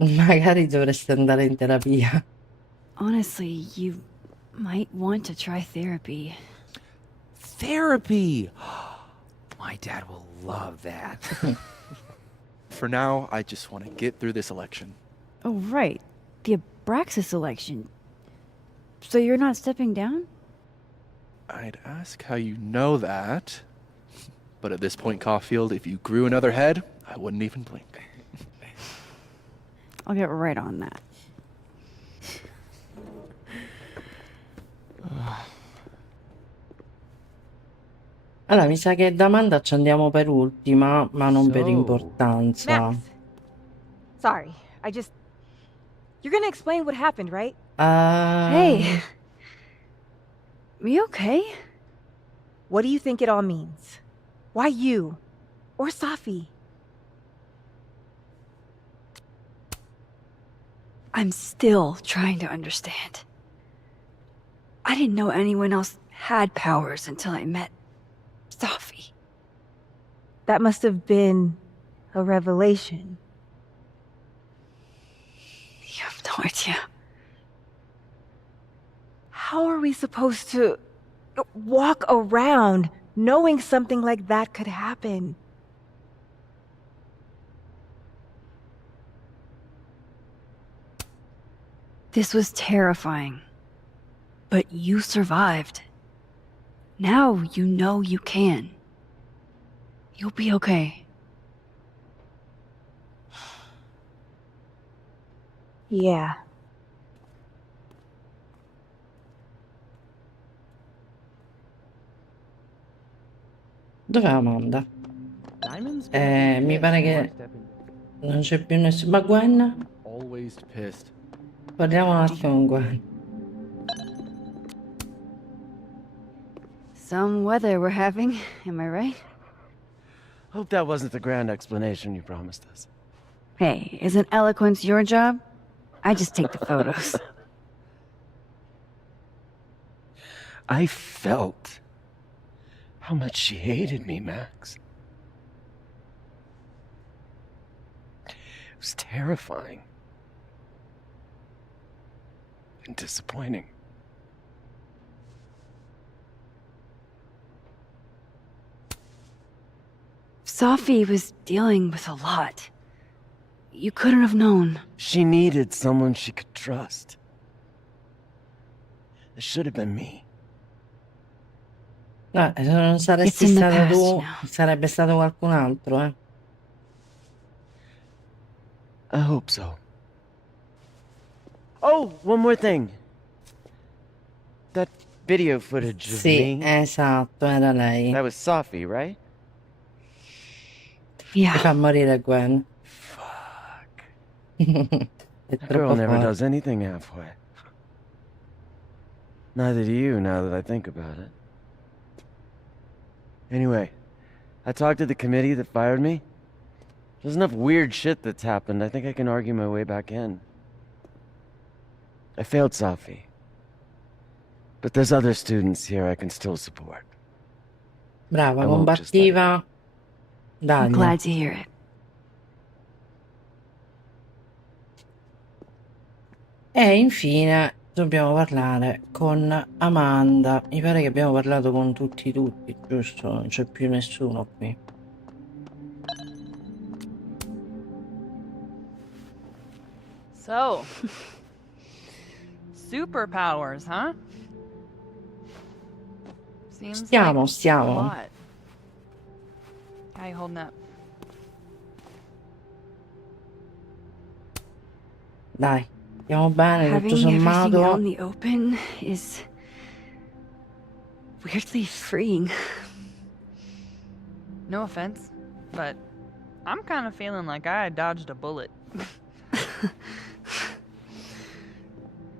Magari dovresti andare in terapia. Honestly, you might want to try therapy. Therapy! My dad will love that. For now, I just want to get through this election. Oh, right. The Abraxas election. So you're not stepping down? I'd ask how you know that. But at this point, Caulfield, if you grew another head, I wouldn't even blink. I'll get right on that. Allora, mi sa che da Amanda ci andiamo per ultima, ma non per So, importanza. Max. Sorry, You're gonna explain what happened, right? Hey. You okay? What do you think it all means? Why you? Or Safi? I'm still trying to understand. I didn't know anyone else had powers until I met Safi. That must have been a revelation. You have no idea. How are we supposed to walk around knowing something like that could happen? This was terrifying. But you survived. Now you know you can. You'll be okay. Yeah. Dov'è Amanda? Diamond's Mi pare che non c'è più nessuno. Ma Gwen? Always pissed. Parliamo un attimo con Gwen. Some weather we're having, am I right? Hope that wasn't the grand explanation you promised us. Hey, isn't eloquence your job? I just take the photos. I felt how much she hated me, Max. It was terrifying. And disappointing. Safi was dealing with a lot. You couldn't have known. She needed someone she could trust. It should have been me. No, se non saresti It's in the stato past tu, now. sarebbe stato qualcun altro, eh. I hope so. Oh, one more thing. That video footage of Sì, me. esatto, era lei. That was Safi, right? Mi Yeah. fa morire Gwen. Fuck. È That girl troppo never forte. does anything halfway. Neither do you, now that I think about it. Anyway, I talked to the committee that fired me. There's enough weird shit that's happened. I think I can argue my way back in. I failed Safi. But there's other students here I can still support. Brava, I won't just let it combattiva. I'm Dagna. glad to hear it. E infine dobbiamo parlare con Amanda. Mi pare che abbiamo parlato con tutti, giusto? Non c'è più nessuno qui. So, superpowers, huh? Seems Stiamo, like a stiamo. lot. How you holding up? Dai. Stiamo bene, tutto Having everything out in sommato. the open is weirdly freeing. No offense, but I'm kind of feeling like I dodged a bullet.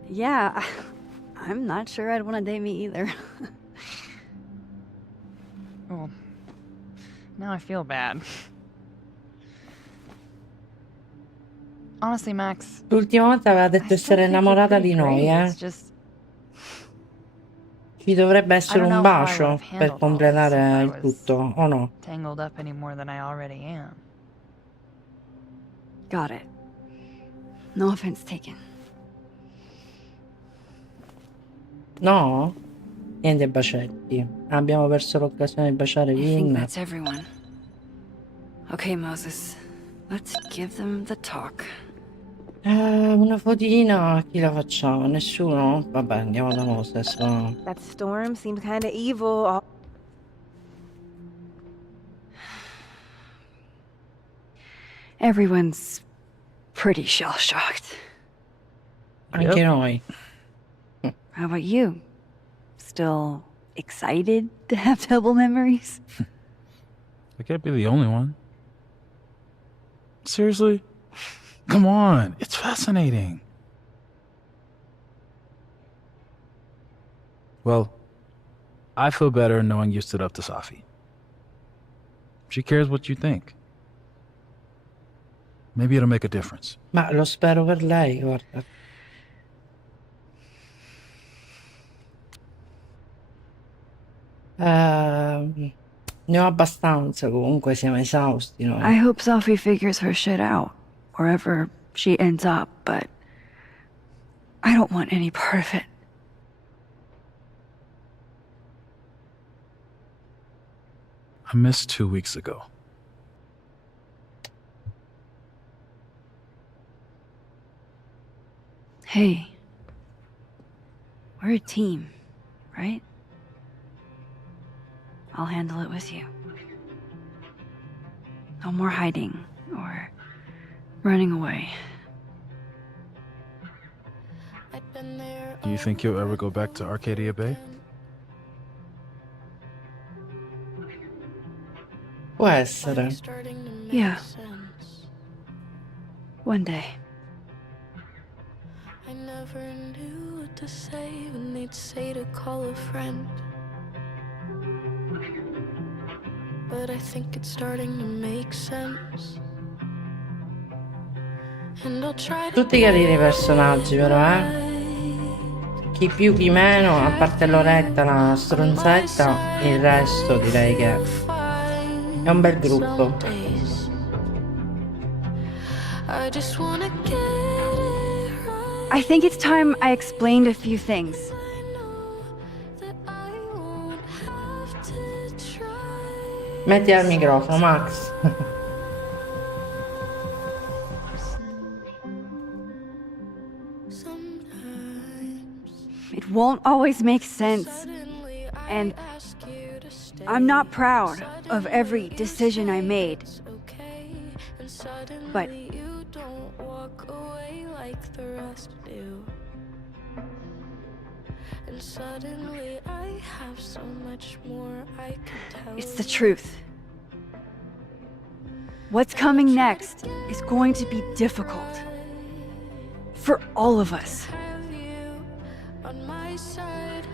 Yeah, I'm not sure I'd want to date me either. Well, now I feel bad. Honestly, Max, L'ultima volta aveva I detto still essere think you're innamorata pretty di noi, great. eh. It's just Ci dovrebbe I essere don't un know how I bacio would have per handled all this if completare I il was tutto, o no? tangled up any more than I already am. Got it. No offense taken. No? Niente bacetti. Abbiamo perso l'occasione di baciare I think Vin. that's everyone. Okay, Moses. Let's give them the talk. Una fotina, a chi la facciamo? Nessuno? Vabbè, andiamo da Moses, va. That storm seems kind of evil. Everyone's pretty shell-shocked. Anche noi. How about you? Still excited to have double memories? I can't be the only one. Seriously? Come on, it's fascinating. Well, I feel better knowing you stood up to Safi. She cares what you think. Maybe it'll make a difference. Ma lo spero per lei, guarda. Ne ho abbastanza, comunque siamo esausti noi. I hope Sophie figures her shit out, wherever she ends up, but I don't want any part of it. I missed 2 weeks ago. Hey, we're a team, right? I'll handle it with you. No more hiding or running away. Do you think you'll ever go back to Arcadia Bay? Può essere. Yeah. One day. I never knew what to say when they'd say to call a friend. But I think it's starting to make sense. And I'll try to Tutti carini i personaggi, però, eh. Chi più, chi meno, a parte Loretta, la stronzetta, il resto direi che è un bel gruppo. I just wanna get it right. I think it's time I explained a few things. Metti al microfono, Max. It won't always make sense. And I'm not proud of every decision I made. But You don't walk away like the rest do. And suddenly I have so much more I could tell. it's the truth. What's coming next is going to be difficult. For all of us. On my side,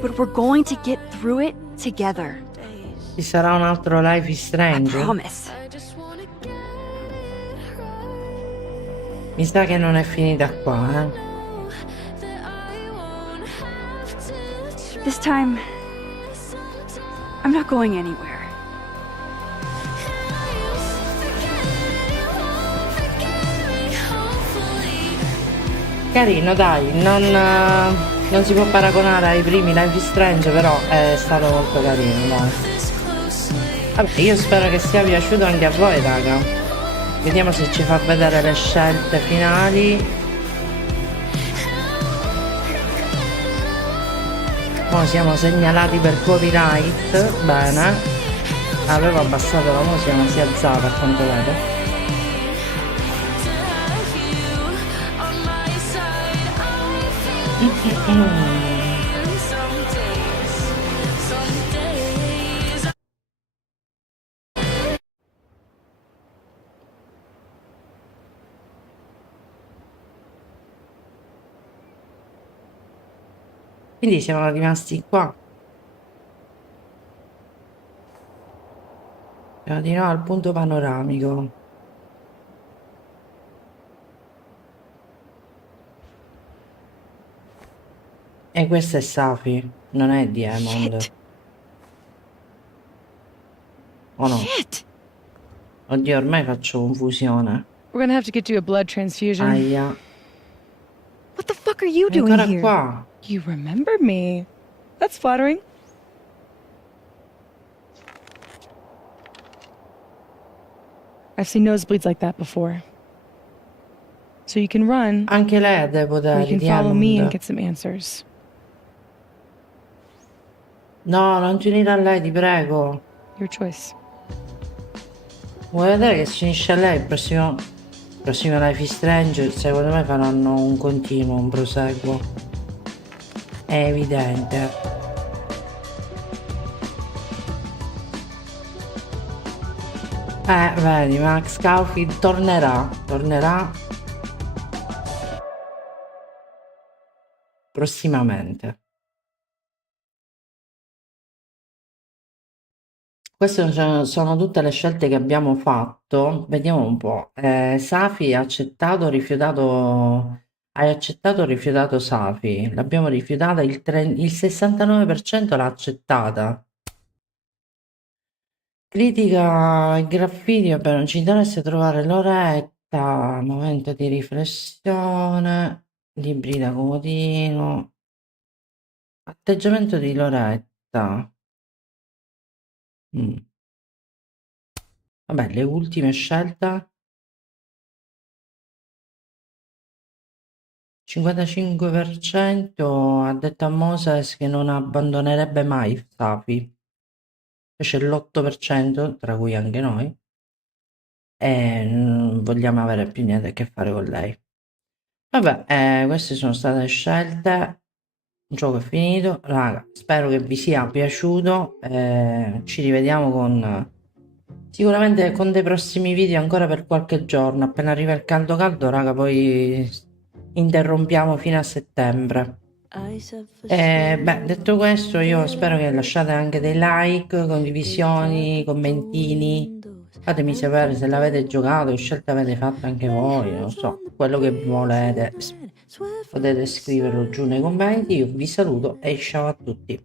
But we're going to get through it together. Ci sarà un altro Life is Strange? Promise. Mi sa che non è finita qua, eh. This time, I'm not going anywhere. Carino, dai, non si può paragonare ai primi Life is Strange, però è stato molto carino, dai. Vabbè, io spero che sia piaciuto anche a voi, raga. Vediamo se ci fa vedere le scelte finali. Ora siamo segnalati per copyright. Bene. Avevo abbassato la musica ma si è alzata a quanto vedo. Quindi siamo rimasti qua. Siamo di nuovo al punto panoramico. E questa è Safi, non è Diamond. O no? Shit! Oddio, ormai faccio confusione. We're gonna have to get you a blood transfusion. Aia. What the fuck are you È doing ancora here? qua. You remember me. That's flattering. I've seen nosebleeds like that before. So you can run, Anche lei ha dei or you poteri, can follow me and Diamond. get some answers. No, non ti unire a lei, ti prego. Your choice. Vuoi vedere che si unisce a lei il prossimo Life is Strange? Secondo me faranno un continuo, un proseguo. È evidente. Vedi, Max Caulfield tornerà prossimamente. Queste sono tutte le scelte che abbiamo fatto. Vediamo un po'. Safi ha accettato o rifiutato. Hai accettato o rifiutato Safi? L'abbiamo rifiutata, il 69% l'ha accettata. Critica i graffiti, vabbè, non ci interessa trovare Loretta, momento di riflessione, libri da comodino, atteggiamento di Loretta. Mm. Vabbè, le ultime scelte, 55% ha detto a Moses che non abbandonerebbe mai Safi, invece l'8%, tra cui anche noi, e non vogliamo avere più niente a che fare con lei. Vabbè, queste sono state le scelte. Il gioco è finito. Raga, spero che vi sia piaciuto. Ci rivediamo sicuramente con dei prossimi video ancora per qualche giorno. Appena arriva il caldo caldo, raga, poi interrompiamo fino a settembre. Beh, detto questo, io spero che lasciate anche dei like, condivisioni, commentini. Fatemi sapere se l'avete giocato, che scelte avete fatto anche voi, non so, quello che volete. Potete scriverlo giù nei commenti. Io vi saluto e ciao a tutti.